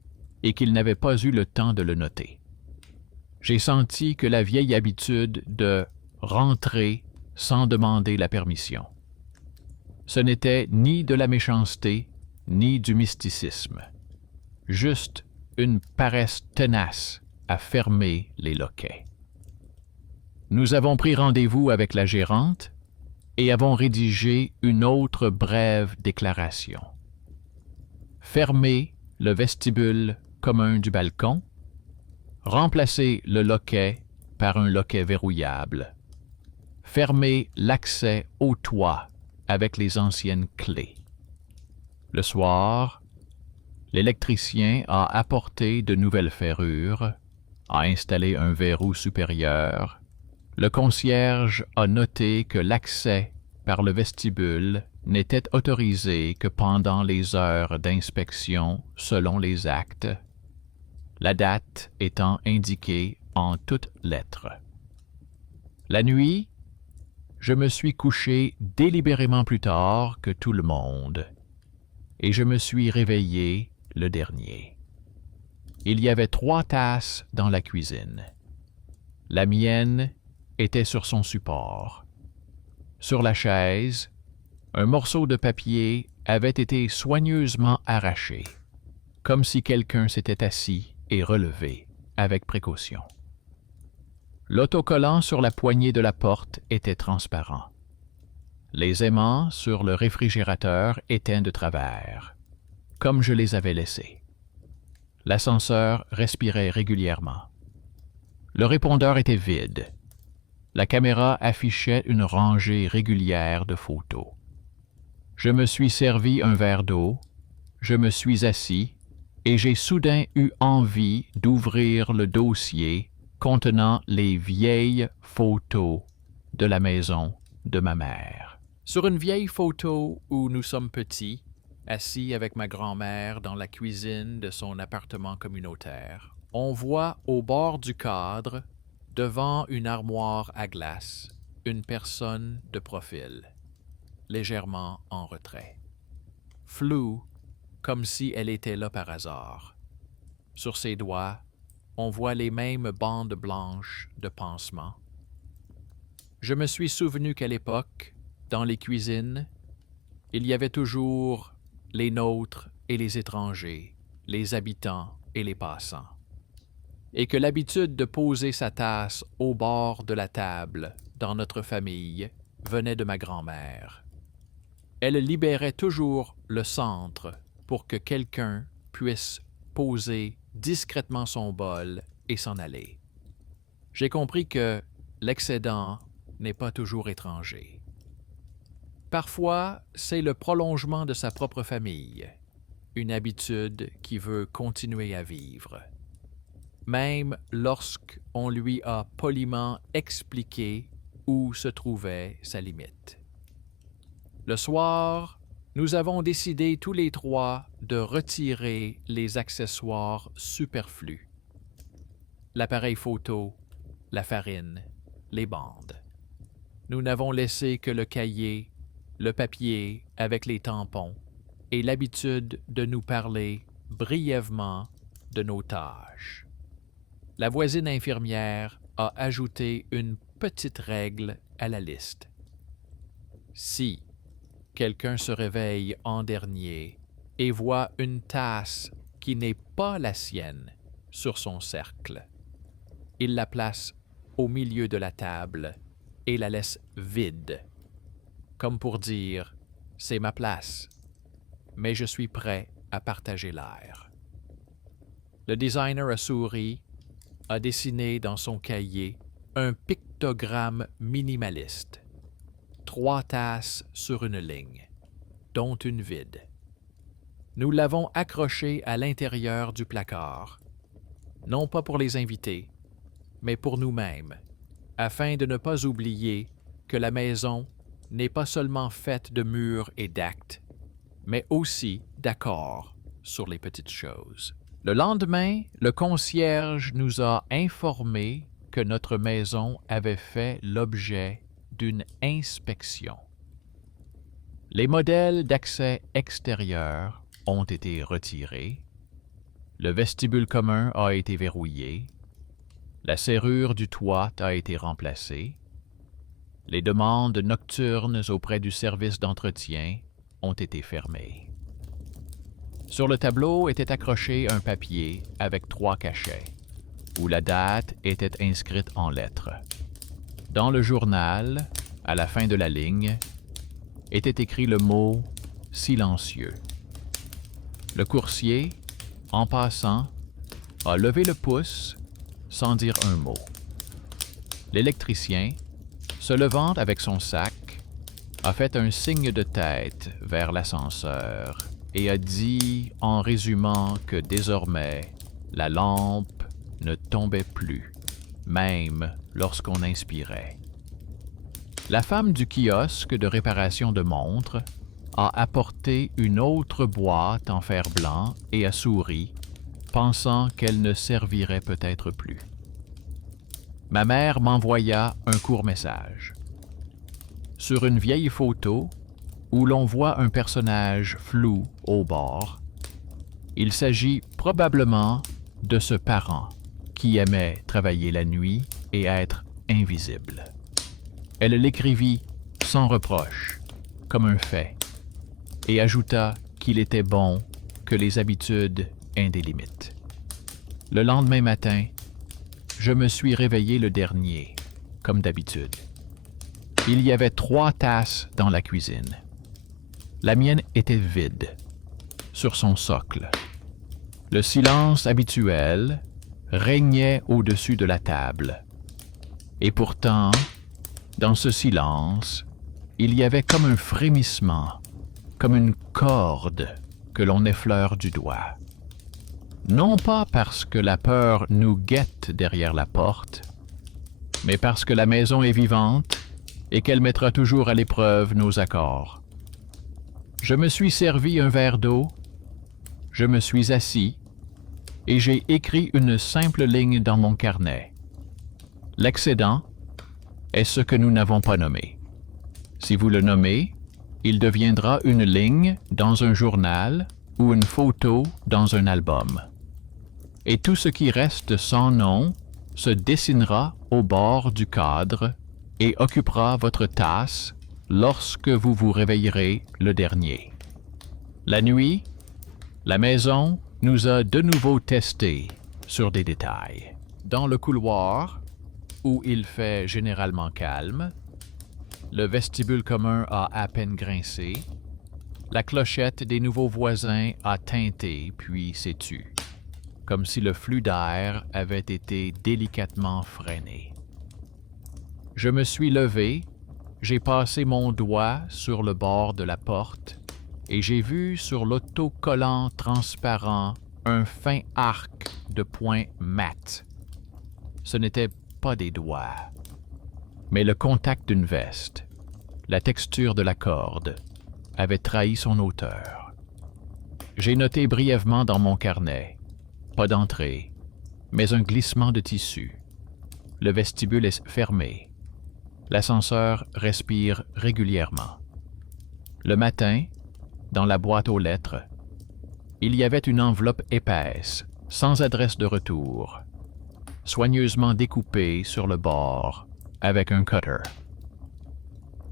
et qu'il n'avait pas eu le temps de le noter. J'ai senti que la vieille habitude de rentrer sans demander la permission. Ce n'était ni de la méchanceté, ni du mysticisme. Juste une paresse tenace à fermer les loquets. Nous avons pris rendez-vous avec la gérante et avons rédigé une autre brève déclaration. Fermez le vestibule commun du balcon. Remplacez le loquet par un loquet verrouillable. Fermez l'accès au toit avec les anciennes clés. Le soir, l'électricien a apporté de nouvelles ferrures, a installé un verrou supérieur. Le concierge a noté que l'accès par le vestibule n'était autorisé que pendant les heures d'inspection selon les actes, la date étant indiquée en toutes lettres. La nuit, je me suis couché délibérément plus tard que tout le monde, et je me suis réveillé le dernier. Il y avait 3 tasses dans la cuisine. La mienne était sur son support. Sur la chaise, un morceau de papier avait été soigneusement arraché, comme si quelqu'un s'était assis et relevé avec précaution. L'autocollant sur la poignée de la porte était transparent. Les aimants sur le réfrigérateur étaient de travers, comme je les avais laissés. L'ascenseur respirait régulièrement. Le répondeur était vide. La caméra affichait une rangée régulière de photos. Je me suis servi un verre d'eau, je me suis assis et j'ai soudain eu envie d'ouvrir le dossier contenant les vieilles photos de la maison de ma mère. Sur une vieille photo où nous sommes petits, assis avec ma grand-mère dans la cuisine de son appartement communautaire, on voit au bord du cadre, devant une armoire à glace, une personne de profil, légèrement en retrait. Floue, comme si elle était là par hasard. Sur ses doigts, on voit les mêmes bandes blanches de pansement. Je me suis souvenu qu'à l'époque, dans les cuisines, il y avait toujours les nôtres et les étrangers, les habitants et les passants, et que l'habitude de poser sa tasse au bord de la table dans notre famille venait de ma grand-mère. Elle libérait toujours le centre pour que quelqu'un puisse poser discrètement son bol et s'en aller. J'ai compris que l'excédent n'est pas toujours étranger. Parfois, c'est le prolongement de sa propre famille, une habitude qui veut continuer à vivre, même lorsqu'on lui a poliment expliqué où se trouvait sa limite. Le soir, nous avons décidé tous les 3 de retirer les accessoires superflus. L'appareil photo, la farine, les bandes. Nous n'avons laissé que le cahier, le papier avec les tampons et l'habitude de nous parler brièvement de nos tâches. La voisine infirmière a ajouté une petite règle à la liste. Si quelqu'un se réveille en dernier et voit une tasse qui n'est pas la sienne sur son cercle, il la place au milieu de la table et la laisse vide, comme pour dire « c'est ma place, mais je suis prêt à partager l'air ». Le designer a souri, a dessiné dans son cahier un pictogramme minimaliste. 3 tasses sur une ligne, dont une vide. Nous l'avons accroché à l'intérieur du placard, non pas pour les invités, mais pour nous-mêmes, afin de ne pas oublier que la maison n'est pas seulement faite de murs et d'actes, mais aussi d'accords sur les petites choses. Le lendemain, le concierge nous a informé que notre maison avait fait l'objet d'une inspection. Les modèles d'accès extérieur ont été retirés, le vestibule commun a été verrouillé, la serrure du toit a été remplacée, les demandes nocturnes auprès du service d'entretien ont été fermées. Sur le tableau était accroché un papier avec 3 cachets, où la date était inscrite en lettres. Dans le journal, à la fin de la ligne, était écrit le mot « silencieux ». Le coursier, en passant, a levé le pouce sans dire un mot. L'électricien, se levant avec son sac, a fait un signe de tête vers l'ascenseur et a dit en résumant que désormais, la lampe ne tombait plus, même lorsqu'on inspirait. La femme du kiosque de réparation de montres a apporté une autre boîte en fer blanc et a souri, pensant qu'elle ne servirait peut-être plus. Ma mère m'envoya un court message. Sur une vieille photo, où l'on voit un personnage flou au bord, il s'agit probablement de ce parent qui aimait travailler la nuit et être invisible. Elle l'écrivit sans reproche, comme un fait, et ajouta qu'il était bon que les habitudes aient des limites. Le lendemain matin, je me suis réveillé le dernier, comme d'habitude. Il y avait 3 tasses dans la cuisine. La mienne était vide, sur son socle. Le silence habituel régnait au-dessus de la table. Et pourtant, dans ce silence, il y avait comme un frémissement, comme une corde que l'on effleure du doigt. Non pas parce que la peur nous guette derrière la porte, mais parce que la maison est vivante et qu'elle mettra toujours à l'épreuve nos accords. Je me suis servi un verre d'eau, je me suis assis et j'ai écrit une simple ligne dans mon carnet. L'excédent est ce que nous n'avons pas nommé. Si vous le nommez, il deviendra une ligne dans un journal ou une photo dans un album. Et tout ce qui reste sans nom se dessinera au bord du cadre et occupera votre tasse lorsque vous vous réveillerez le dernier. La nuit, la maison nous a de nouveau testés sur des détails. Dans le couloir, où il fait généralement calme, le vestibule commun a à peine grincé, la clochette des nouveaux voisins a tinté puis s'est tue, comme si le flux d'air avait été délicatement freiné. Je me suis levé, j'ai passé mon doigt sur le bord de la porte et j'ai vu sur l'autocollant transparent un fin arc de points mat. Ce n'était pas des doigts, mais le contact d'une veste, la texture de la corde, avait trahi son auteur. J'ai noté brièvement dans mon carnet, pas d'entrée, mais un glissement de tissu. Le vestibule est fermé. L'ascenseur respire régulièrement. Le matin, dans la boîte aux lettres, il y avait une enveloppe épaisse, sans adresse de retour, soigneusement découpée sur le bord avec un cutter.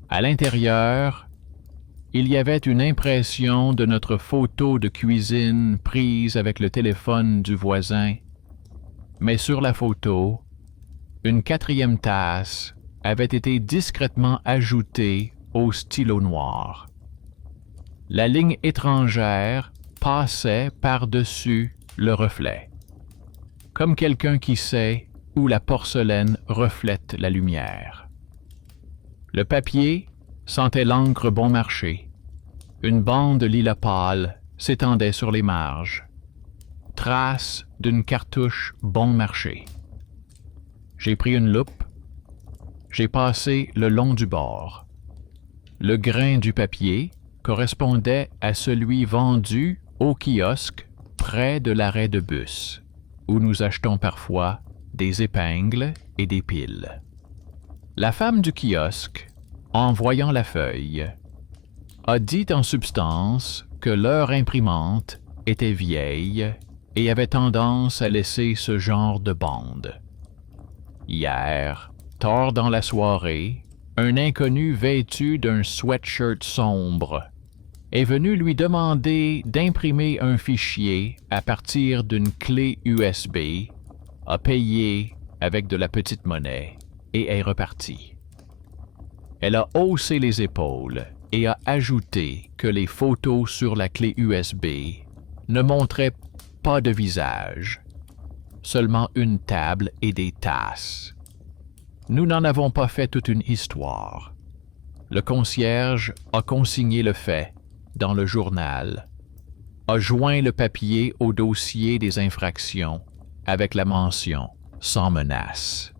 À l'intérieur, il y avait une impression de notre photo de cuisine prise avec le téléphone du voisin, mais sur la photo, une 4e tasse avait été discrètement ajoutée au stylo noir. La ligne étrangère passait par-dessus le reflet, comme quelqu'un qui sait où la porcelaine reflète la lumière. Le papier sentait l'encre bon marché. Une bande lilas pâle s'étendait sur les marges. Trace d'une cartouche bon marché. J'ai pris une loupe. J'ai passé le long du bord. Le grain du papier correspondait à celui vendu au kiosque près de l'arrêt de bus, où nous achetons parfois des épingles et des piles. La femme du kiosque, en voyant la feuille, a dit en substance que leur imprimante était vieille et avait tendance à laisser ce genre de bande. Hier, tard dans la soirée, un inconnu vêtu d'un sweatshirt sombre est venu lui demander d'imprimer un fichier à partir d'une clé USB, a payé avec de la petite monnaie et est reparti. Elle a haussé les épaules et a ajouté que les photos sur la clé USB ne montraient pas de visage, seulement une table et des tasses. Nous n'en avons pas fait toute une histoire. Le concierge a consigné le fait dans le journal, a joint le papier au dossier des infractions avec la mention « sans menace »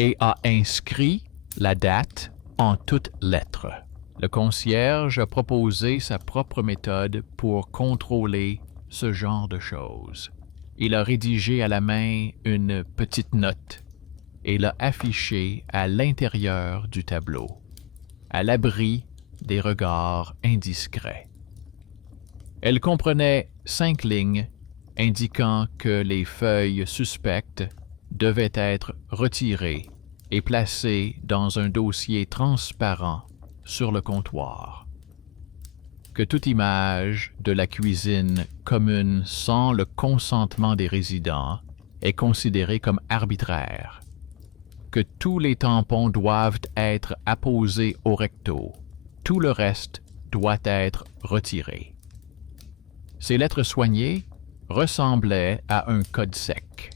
et a inscrit la date en toutes lettres. Le concierge a proposé sa propre méthode pour contrôler ce genre de choses. Il a rédigé à la main une petite note et l'a affichée à l'intérieur du tableau, à l'abri des regards indiscrets. Elle comprenait 5 lignes indiquant que les feuilles suspectes devaient être retirées et placées dans un dossier transparent sur le comptoir. Que toute image de la cuisine commune sans le consentement des résidents est considérée comme arbitraire. Que tous les tampons doivent être apposés au recto. Tout le reste doit être retiré. Ces lettres soignées ressemblaient à un code sec.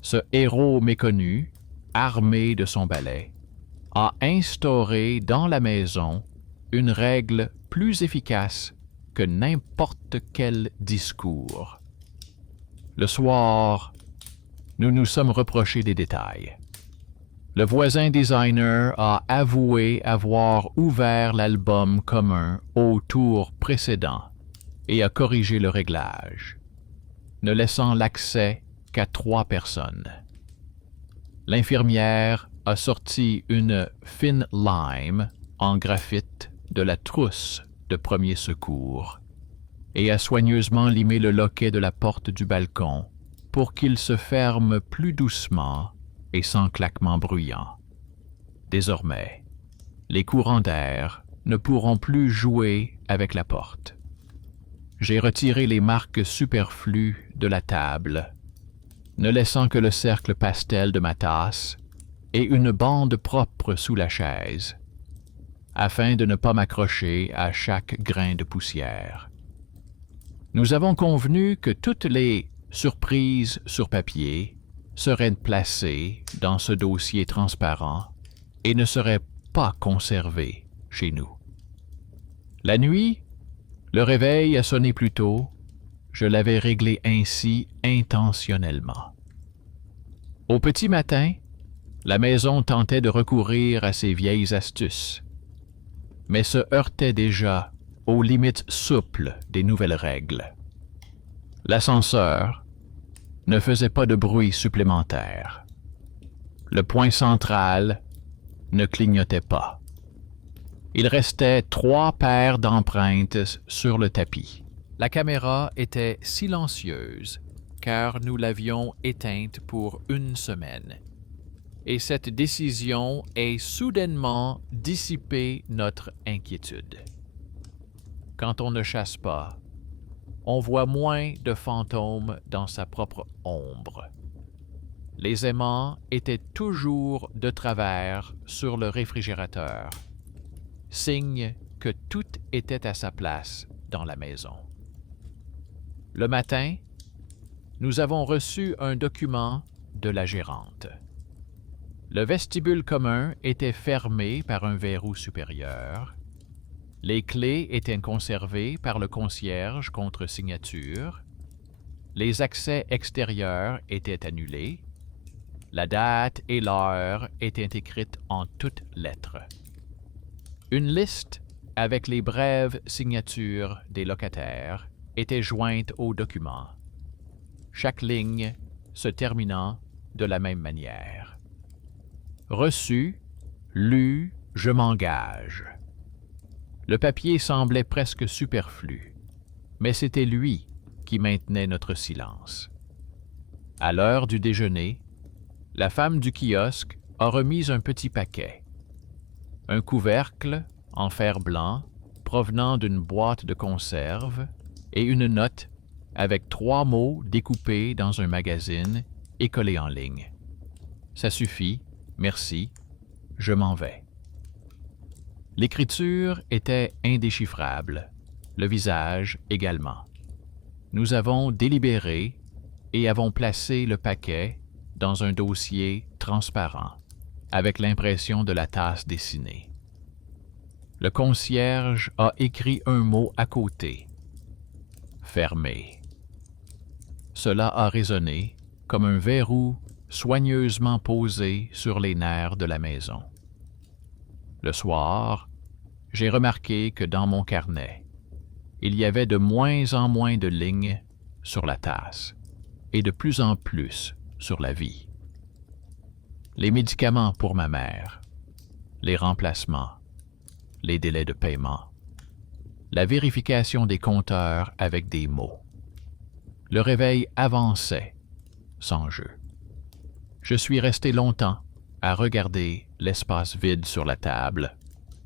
Ce héros méconnu, armé de son balai, a instauré dans la maison une règle plus efficace que n'importe quel discours. Le soir, nous nous sommes reprochés des détails. Le voisin designer a avoué avoir ouvert l'album commun au tour précédent et a corrigé le réglage, ne laissant l'accès qu'à 3 personnes. L'infirmière a sorti une fine lime en graphite de la trousse de premier secours et a soigneusement limé le loquet de la porte du balcon pour qu'il se ferme plus doucement et sans claquement bruyant. Désormais, les courants d'air ne pourront plus jouer avec la porte. J'ai retiré les marques superflues de la table, ne laissant que le cercle pastel de ma tasse et une bande propre sous la chaise, afin de ne pas m'accrocher à chaque grain de poussière. Nous avons convenu que toutes les surprises sur papier seraient placées dans ce dossier transparent et ne seraient pas conservées chez nous. La nuit, le réveil a sonné plus tôt. Je l'avais réglé ainsi intentionnellement. Au petit matin, la maison tentait de recourir à ses vieilles astuces, mais se heurtait déjà aux limites souples des nouvelles règles. L'ascenseur ne faisait pas de bruit supplémentaire. Le point central ne clignotait pas. Il restait 3 paires d'empreintes sur le tapis. La caméra était silencieuse, car nous l'avions éteinte pour 1 semaine. Et cette décision a soudainement dissipé notre inquiétude. Quand on ne chasse pas, on voit moins de fantômes dans sa propre ombre. Les aimants étaient toujours de travers sur le réfrigérateur, signe que tout était à sa place dans la maison. Le matin, nous avons reçu un document de la gérante. Le vestibule commun était fermé par un verrou supérieur. Les clés étaient conservées par le concierge contre signature. Les accès extérieurs étaient annulés. La date et l'heure étaient écrites en toutes lettres. Une liste avec les brèves signatures des locataires était jointe au document, chaque ligne se terminant de la même manière. Reçu, lu, je m'engage. Le papier semblait presque superflu, mais c'était lui qui maintenait notre silence. À l'heure du déjeuner, la femme du kiosque a remis un petit paquet. Un couvercle en fer blanc provenant d'une boîte de conserve et une note avec 3 mots découpés dans un magazine et collés en ligne. Ça suffit, merci, je m'en vais. L'écriture était indéchiffrable, le visage également. Nous avons délibéré et avons placé le paquet dans un dossier transparent, avec l'impression de la tasse dessinée. Le concierge a écrit un mot à côté. Fermé. Cela a résonné comme un verrou soigneusement posé sur les nerfs de la maison. Le soir, j'ai remarqué que dans mon carnet, il y avait de moins en moins de lignes sur la tasse et de plus en plus sur la vie. Les médicaments pour ma mère, les remplacements, les délais de paiement, la vérification des compteurs avec des mots. Le réveil avançait, sans jeu. Je suis resté longtemps à regarder l'espace vide sur la table,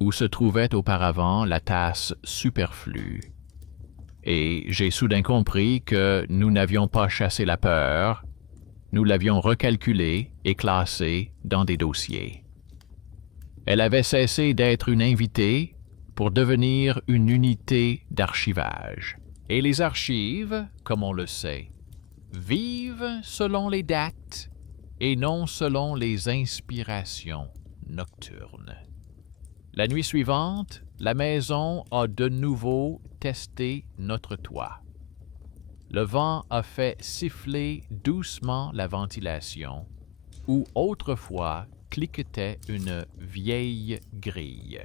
où se trouvait auparavant la tasse superflue. Et j'ai soudain compris que nous n'avions pas chassé la peur, nous l'avions recalculée et classée dans des dossiers. Elle avait cessé d'être une invitée pour devenir une unité d'archivage. Et les archives, comme on le sait, vivent selon les dates et non selon les inspirations nocturnes. La nuit suivante, la maison a de nouveau testé notre toit. Le vent a fait siffler doucement la ventilation, où autrefois cliquetait une vieille grille.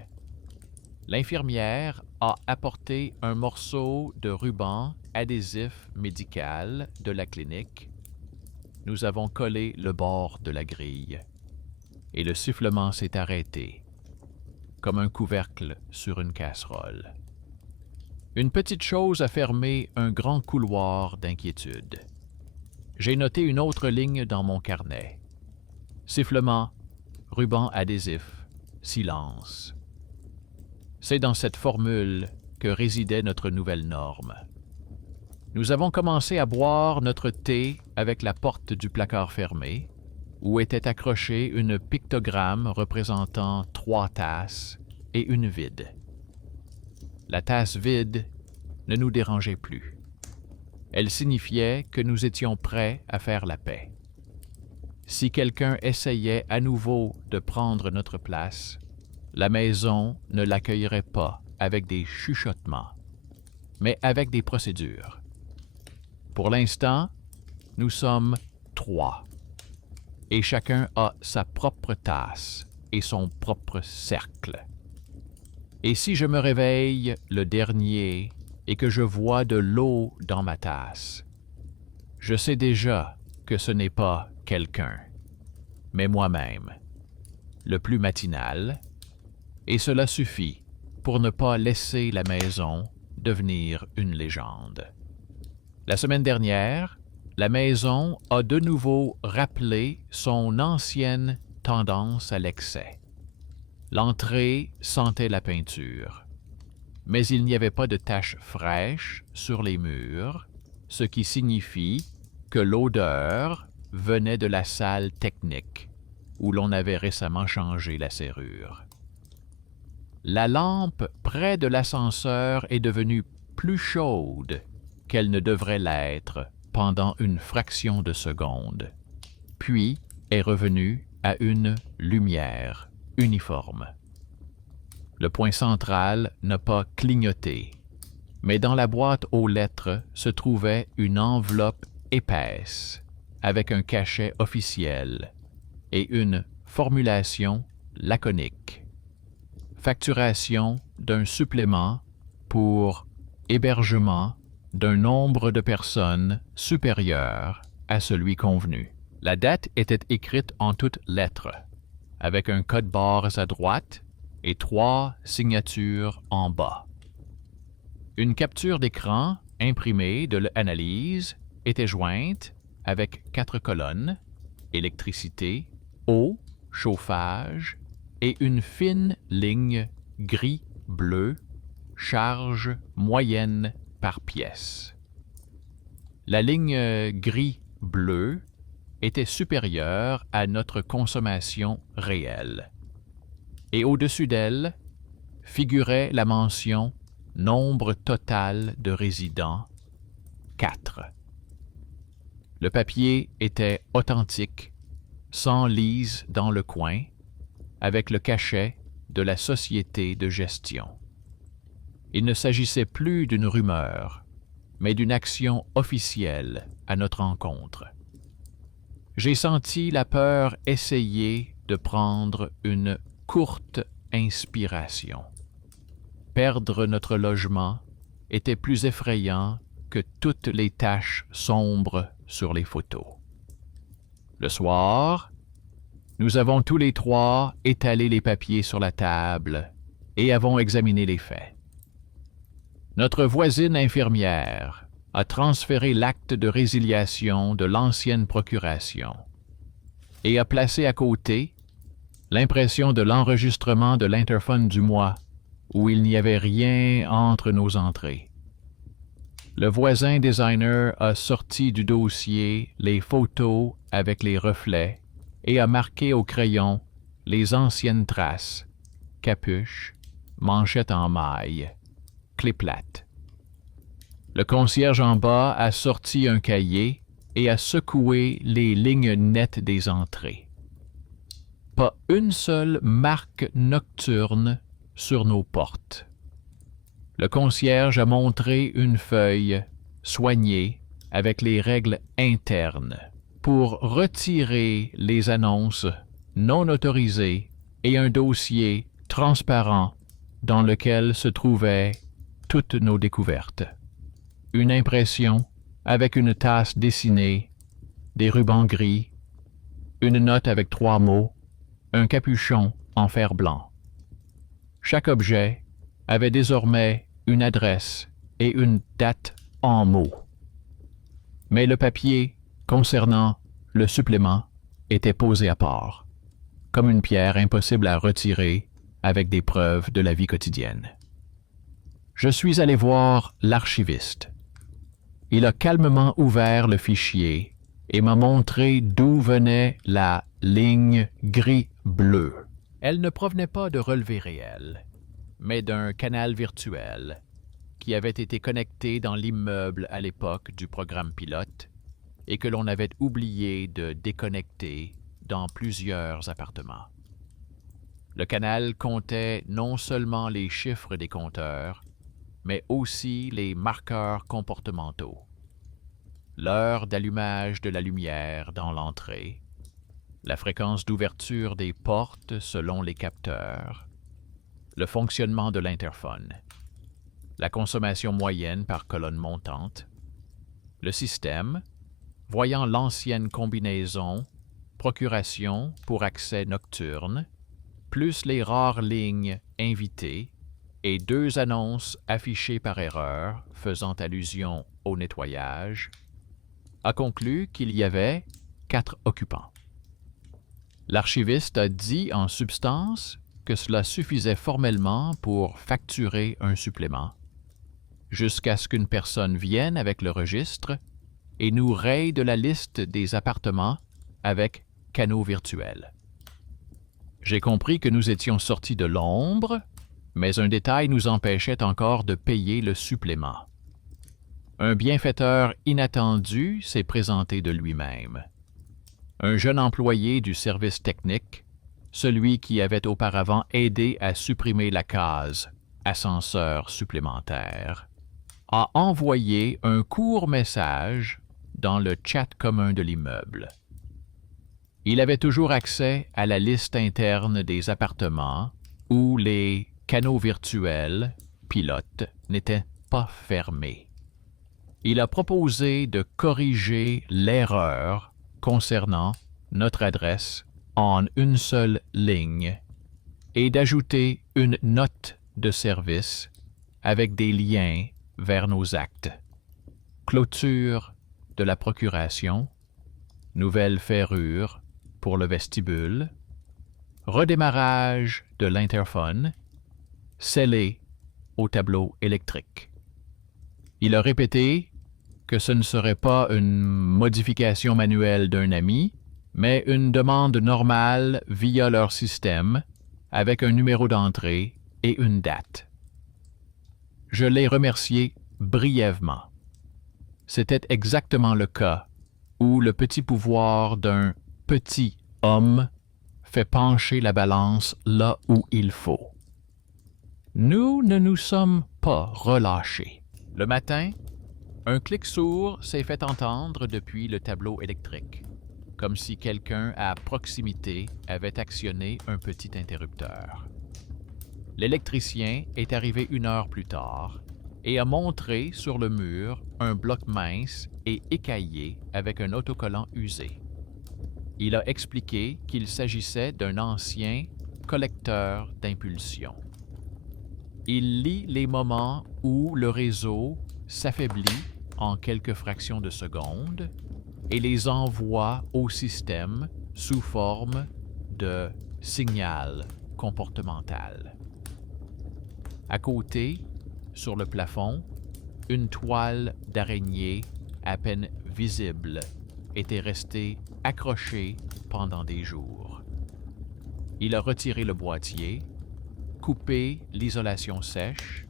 L'infirmière a apporté un morceau de ruban adhésif médical de la clinique. Nous avons collé le bord de la grille, et le sifflement s'est arrêté, comme un couvercle sur une casserole. Une petite chose a fermé un grand couloir d'inquiétude. J'ai noté une autre ligne dans mon carnet. Sifflement, ruban adhésif, silence. C'est dans cette formule que résidait notre nouvelle norme. Nous avons commencé à boire notre thé avec la porte du placard fermée, où était accrochée une pictogramme représentant 3 tasses et une vide. La tasse vide ne nous dérangeait plus. Elle signifiait que nous étions prêts à faire la paix. Si quelqu'un essayait à nouveau de prendre notre place, la maison ne l'accueillerait pas avec des chuchotements, mais avec des procédures. Pour l'instant, nous sommes 3, et chacun a sa propre tasse et son propre cercle. Et si je me réveille le dernier et que je vois de l'eau dans ma tasse, je sais déjà que ce n'est pas quelqu'un, mais moi-même, le plus matinal, et cela suffit pour ne pas laisser la maison devenir une légende. La semaine dernière, la maison a de nouveau rappelé son ancienne tendance à l'excès. L'entrée sentait la peinture, mais il n'y avait pas de taches fraîches sur les murs, ce qui signifie que l'odeur venait de la salle technique, où l'on avait récemment changé la serrure. La lampe près de l'ascenseur est devenue plus chaude qu'elle ne devrait l'être pendant une fraction de seconde, puis est revenue à une lumière uniforme. Le point central n'a pas clignoté, mais dans la boîte aux lettres se trouvait une enveloppe épaisse avec un cachet officiel et une formulation laconique. Facturation d'un supplément pour hébergement d'un nombre de personnes supérieur à celui convenu. La date était écrite en toutes lettres, avec un code barres à droite et 3 signatures en bas. Une capture d'écran imprimée de l'analyse était jointe avec 4 colonnes, électricité, eau, chauffage et une fine ligne gris-bleu, charge moyenne par pièce. La ligne gris-bleu était supérieure à notre consommation réelle. Et au-dessus d'elle, figurait la mention « Nombre total de résidents, 4 ». Le papier était authentique, sans lise dans le coin, avec le cachet de la société de gestion. Il ne s'agissait plus d'une rumeur, mais d'une action officielle à notre encontre. J'ai senti la peur essayer de prendre une courte inspiration. Perdre notre logement était plus effrayant que toutes les taches sombres sur les photos. Le soir, nous avons tous les trois étalé les papiers sur la table et avons examiné les faits. Notre voisine infirmière a transféré l'acte de résiliation de l'ancienne procuration et a placé à côté l'impression de l'enregistrement de l'interphone du mois où il n'y avait rien entre nos entrées. Le voisin designer a sorti du dossier les photos avec les reflets et a marqué au crayon les anciennes traces, capuche, manchette en maille, clé plate. Le concierge en bas a sorti un cahier et a secoué les lignes nettes des entrées. Pas une seule marque nocturne sur nos portes. Le concierge a montré une feuille soignée avec les règles internes pour retirer les annonces non autorisées et un dossier transparent dans lequel se trouvaient toutes nos découvertes. Une impression avec une tasse dessinée, des rubans gris, une note avec 3 mots, un capuchon en fer blanc. Chaque objet avait désormais une adresse et une date en mots. Mais le papier concernant le supplément était posé à part, comme une pierre impossible à retirer avec des preuves de la vie quotidienne. Je suis allé voir l'archiviste. Il a calmement ouvert le fichier et m'a montré d'où venait la ligne gris-bleu. Elle ne provenait pas de relevés réels, mais d'un canal virtuel qui avait été connecté dans l'immeuble à l'époque du programme pilote et que l'on avait oublié de déconnecter dans plusieurs appartements. Le canal comptait non seulement les chiffres des compteurs, mais aussi les marqueurs comportementaux. L'heure d'allumage de la lumière dans l'entrée, la fréquence d'ouverture des portes selon les capteurs, le fonctionnement de l'interphone, la consommation moyenne par colonne montante, le système, voyant l'ancienne combinaison, procuration pour accès nocturne, plus les rares lignes invitées et 2 annonces affichées par erreur faisant allusion au nettoyage, a conclu qu'il y avait 4 occupants. L'archiviste a dit en substance que cela suffisait formellement pour facturer un supplément, jusqu'à ce qu'une personne vienne avec le registre et nous raye de la liste des appartements avec canaux virtuels. J'ai compris que nous étions sortis de l'ombre, mais un détail nous empêchait encore de payer le supplément. Un bienfaiteur inattendu s'est présenté de lui-même. Un jeune employé du service technique, celui qui avait auparavant aidé à supprimer la case « ascenseur supplémentaire », a envoyé un court message dans le chat commun de l'immeuble. Il avait toujours accès à la liste interne des appartements où les canaux virtuels, pilotes, n'étaient pas fermés. Il a proposé de corriger l'erreur concernant notre adresse en une seule ligne et d'ajouter une note de service avec des liens vers nos actes. Clôture de la procuration, nouvelle ferrure pour le vestibule, redémarrage de l'interphone, scellé au tableau électrique. Il a répété que ce ne serait pas une modification manuelle d'un ami, mais une demande normale via leur système avec un numéro d'entrée et une date. Je l'ai remercié brièvement. C'était exactement le cas où le petit pouvoir d'un petit homme fait pencher la balance là où il faut. Nous ne nous sommes pas relâchés. Le matin, un clic sourd s'est fait entendre depuis le tableau électrique, comme si quelqu'un à proximité avait actionné un petit interrupteur. L'électricien est arrivé 1 heure plus tard et a montré sur le mur un bloc mince et écaillé avec un autocollant usé. Il a expliqué qu'il s'agissait d'un ancien collecteur d'impulsions. Il lit les moments où le réseau s'affaiblit en quelques fractions de secondes et les envoie au système sous forme de signal comportemental. À côté, sur le plafond, une toile d'araignée à peine visible était restée accrochée pendant des jours. Il a retiré le boîtier, coupé l'isolation sèche,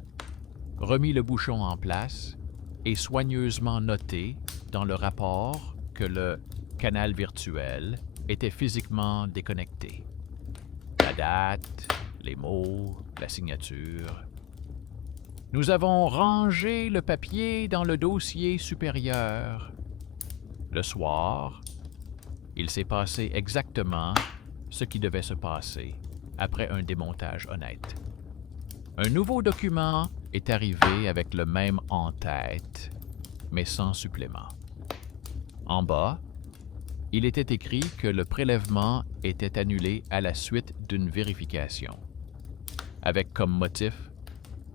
remis le bouchon en place et soigneusement noté dans le rapport que le canal virtuel était physiquement déconnecté. La date, les mots, la signature. Nous avons rangé le papier dans le dossier supérieur. Le soir, il s'est passé exactement ce qui devait se passer après un démontage honnête. Un nouveau document est arrivé avec le même en-tête, mais sans supplément. En bas, il était écrit que le prélèvement était annulé à la suite d'une vérification, avec comme motif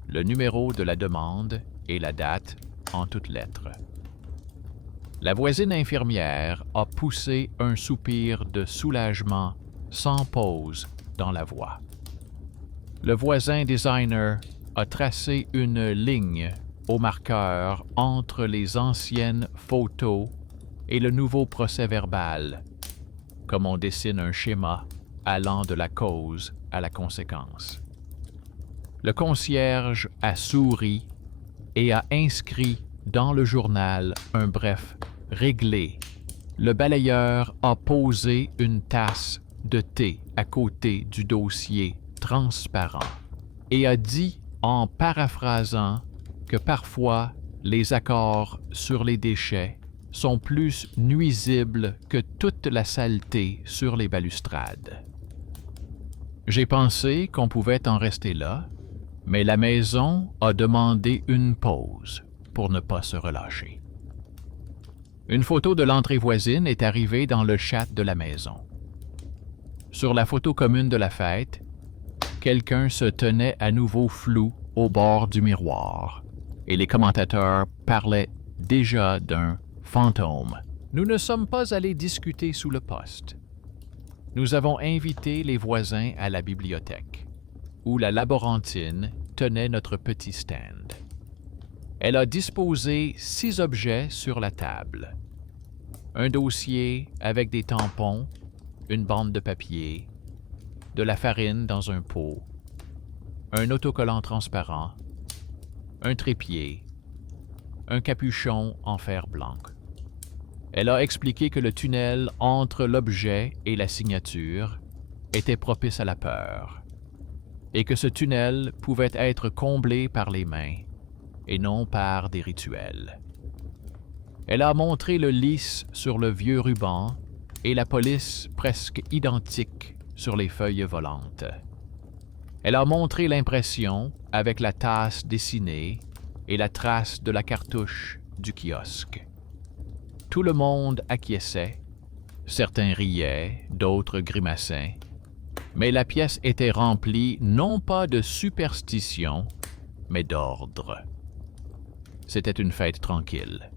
le numéro de la demande et la date en toutes lettres. La voisine infirmière a poussé un soupir de soulagement sans pause dans la voix. Le voisin designer a tracé une ligne au marqueur entre les anciennes photos et le nouveau procès-verbal, comme on dessine un schéma allant de la cause à la conséquence. Le concierge a souri et a inscrit dans le journal un bref « réglé ». Le balayeur a posé une tasse de thé à côté du dossier transparent et a dit en paraphrasant que parfois les accords sur les déchets sont plus nuisibles que toute la saleté sur les balustrades. J'ai pensé qu'on pouvait en rester là, mais la maison a demandé une pause pour ne pas se relâcher. Une photo de l'entrée voisine est arrivée dans le chat de la maison. Sur la photo commune de la fête, quelqu'un se tenait à nouveau flou au bord du miroir, et les commentateurs parlaient déjà d'un fantôme. Nous ne sommes pas allés discuter sous le poste. Nous avons invité les voisins à la bibliothèque, où la laborantine tenait notre petit stand. Elle a disposé 6 objets sur la table. Un dossier avec des tampons, une bande de papier, de la farine dans un pot, un autocollant transparent, un trépied, un capuchon en fer blanc. Elle a expliqué que le tunnel entre l'objet et la signature était propice à la peur, et que ce tunnel pouvait être comblé par les mains et non par des rituels. Elle a montré le lys sur le vieux ruban et la police presque identique sur les feuilles volantes. Elle a montré l'impression avec la tasse dessinée et la trace de la cartouche du kiosque. Tout le monde acquiesçait, certains riaient, d'autres grimaçaient, mais la pièce était remplie non pas de superstition, mais d'ordre. C'était une fête tranquille,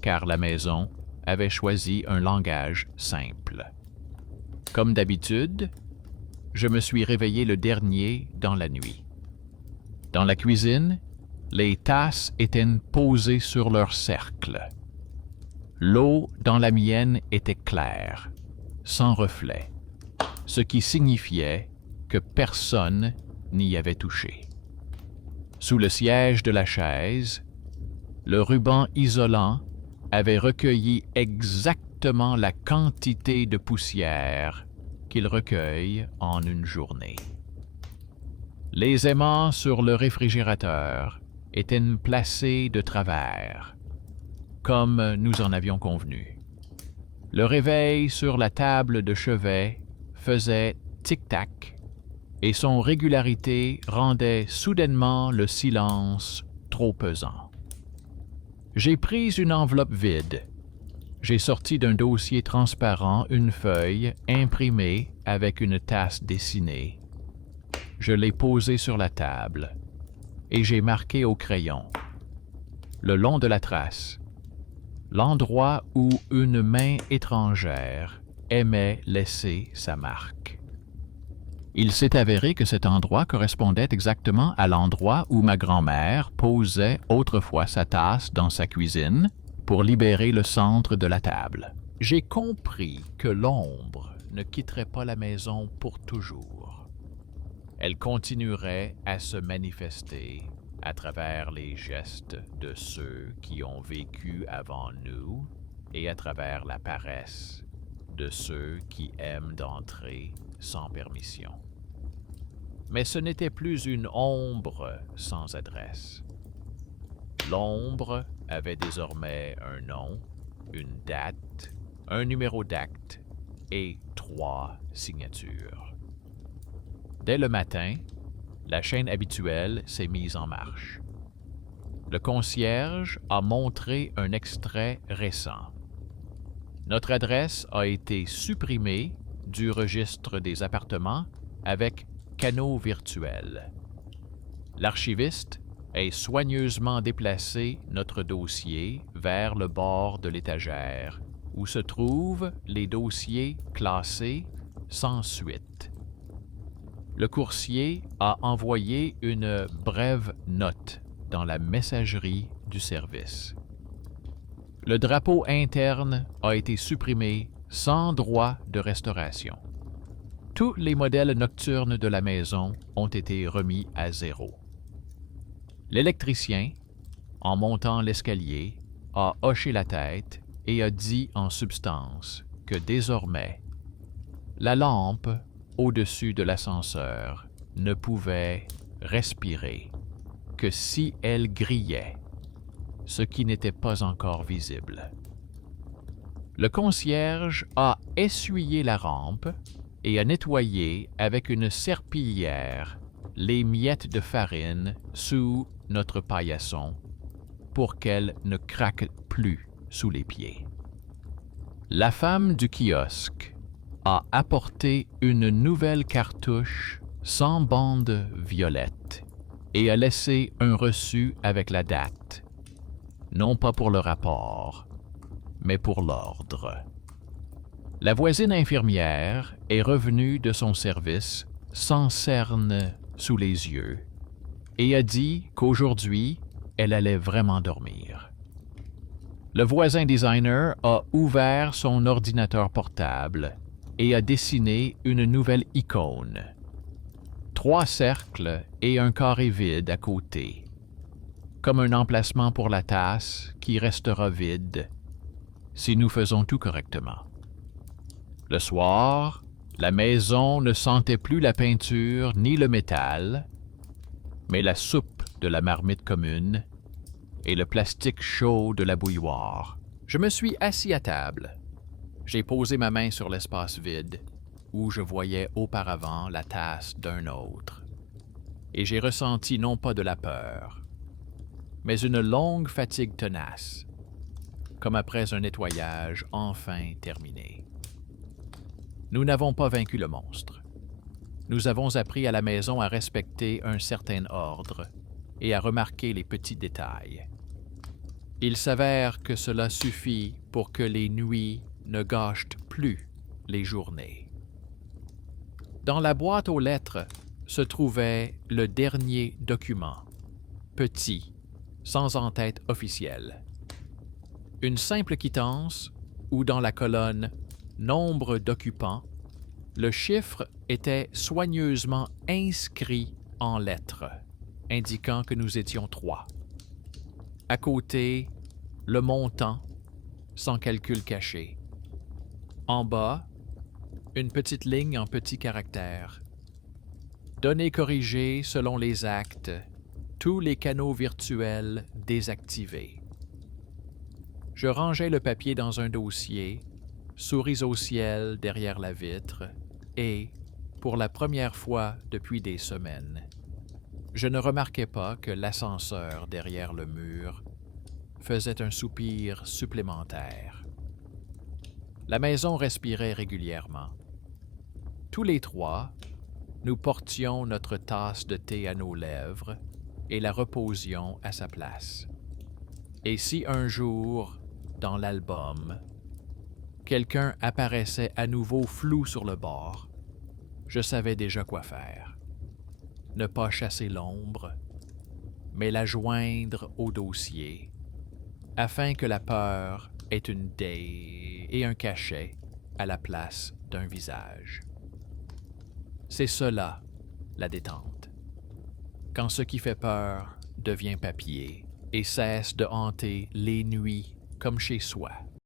car la maison avait choisi un langage simple. Comme d'habitude, je me suis réveillé le dernier dans la nuit. Dans la cuisine, les tasses étaient posées sur leur cercle. L'eau dans la mienne était claire, sans reflet, ce qui signifiait que personne n'y avait touché. Sous le siège de la chaise, le ruban isolant avait recueilli exactement la quantité de poussière qu'il recueille en une journée. Les aimants sur le réfrigérateur étaient placés de travers, comme nous en avions convenu. Le réveil sur la table de chevet faisait tic-tac et son régularité rendait soudainement le silence trop pesant. J'ai pris une enveloppe vide. J'ai sorti d'un dossier transparent une feuille imprimée avec une tasse dessinée. Je l'ai posée sur la table et j'ai marqué au crayon, le long de la trace, l'endroit où une main étrangère aimait laisser sa marque. Il s'est avéré que cet endroit correspondait exactement à l'endroit où ma grand-mère posait autrefois sa tasse dans sa cuisine pour libérer le centre de la table. J'ai compris que l'ombre ne quitterait pas la maison pour toujours. Elle continuerait à se manifester à travers les gestes de ceux qui ont vécu avant nous et à travers la paresse de ceux qui aiment d'entrer sans permission. Mais ce n'était plus une ombre sans adresse. L'ombre avait désormais un nom, une date, un numéro d'acte et 3 signatures. Dès le matin, la chaîne habituelle s'est mise en marche. Le concierge a montré un extrait récent. Notre adresse a été supprimée du registre des appartements avec canaux virtuels. L'archiviste a soigneusement déplacé notre dossier vers le bord de l'étagère où se trouvent les dossiers classés sans suite. Le coursier a envoyé une brève note dans la messagerie du service. Le drapeau interne a été supprimé sans droit de restauration. Tous les modèles nocturnes de la maison ont été remis à zéro. L'électricien, en montant l'escalier, a hoché la tête et a dit en substance que désormais, la lampe au-dessus de l'ascenseur ne pouvait respirer que si elle grillait, ce qui n'était pas encore visible. Le concierge a essuyé la rampe et a nettoyé avec une serpillière les miettes de farine sous notre paillasson pour qu'elle ne craque plus sous les pieds. La femme du kiosque a apporté une nouvelle cartouche sans bande violette et a laissé un reçu avec la date, non pas pour le rapport, mais pour l'ordre. La voisine infirmière est revenue de son service sans cerne sous les yeux et a dit qu'aujourd'hui, elle allait vraiment dormir. Le voisin designer a ouvert son ordinateur portable et a dessiné une nouvelle icône. 3 cercles et un carré vide à côté, comme un emplacement pour la tasse qui restera vide si nous faisons tout correctement. Le soir, la maison ne sentait plus la peinture ni le métal, mais la soupe de la marmite commune et le plastique chaud de la bouilloire. Je me suis assis à table. J'ai posé ma main sur l'espace vide où je voyais auparavant la tasse d'un autre. Et j'ai ressenti non pas de la peur, mais une longue fatigue tenace, comme après un nettoyage enfin terminé. Nous n'avons pas vaincu le monstre. Nous avons appris à la maison à respecter un certain ordre et à remarquer les petits détails. Il s'avère que cela suffit pour que les nuits ne gâchent plus les journées. Dans la boîte aux lettres se trouvait le dernier document, petit, sans en-tête officielle. Une simple quittance où dans la colonne « Nombre d'occupants », le chiffre était soigneusement inscrit en lettres, indiquant que nous étions 3. À côté, le montant, sans calcul caché. En bas, une petite ligne en petits caractères. Données corrigées selon les actes, tous les canaux virtuels désactivés. Je rangeais le papier dans un dossier, souris au ciel derrière la vitre, et, pour la première fois depuis des semaines, je ne remarquais pas que l'ascenseur derrière le mur faisait un soupir supplémentaire. La maison respirait régulièrement. Tous les 3, nous portions notre tasse de thé à nos lèvres et la reposions à sa place. Et si un jour, dans l'album, quelqu'un apparaissait à nouveau flou sur le bord, je savais déjà quoi faire. Ne pas chasser l'ombre, mais la joindre au dossier, afin que la peur ait une dé et un cachet à la place d'un visage. C'est cela, la détente. Quand ce qui fait peur devient papier et cesse de hanter les nuits comme chez soi.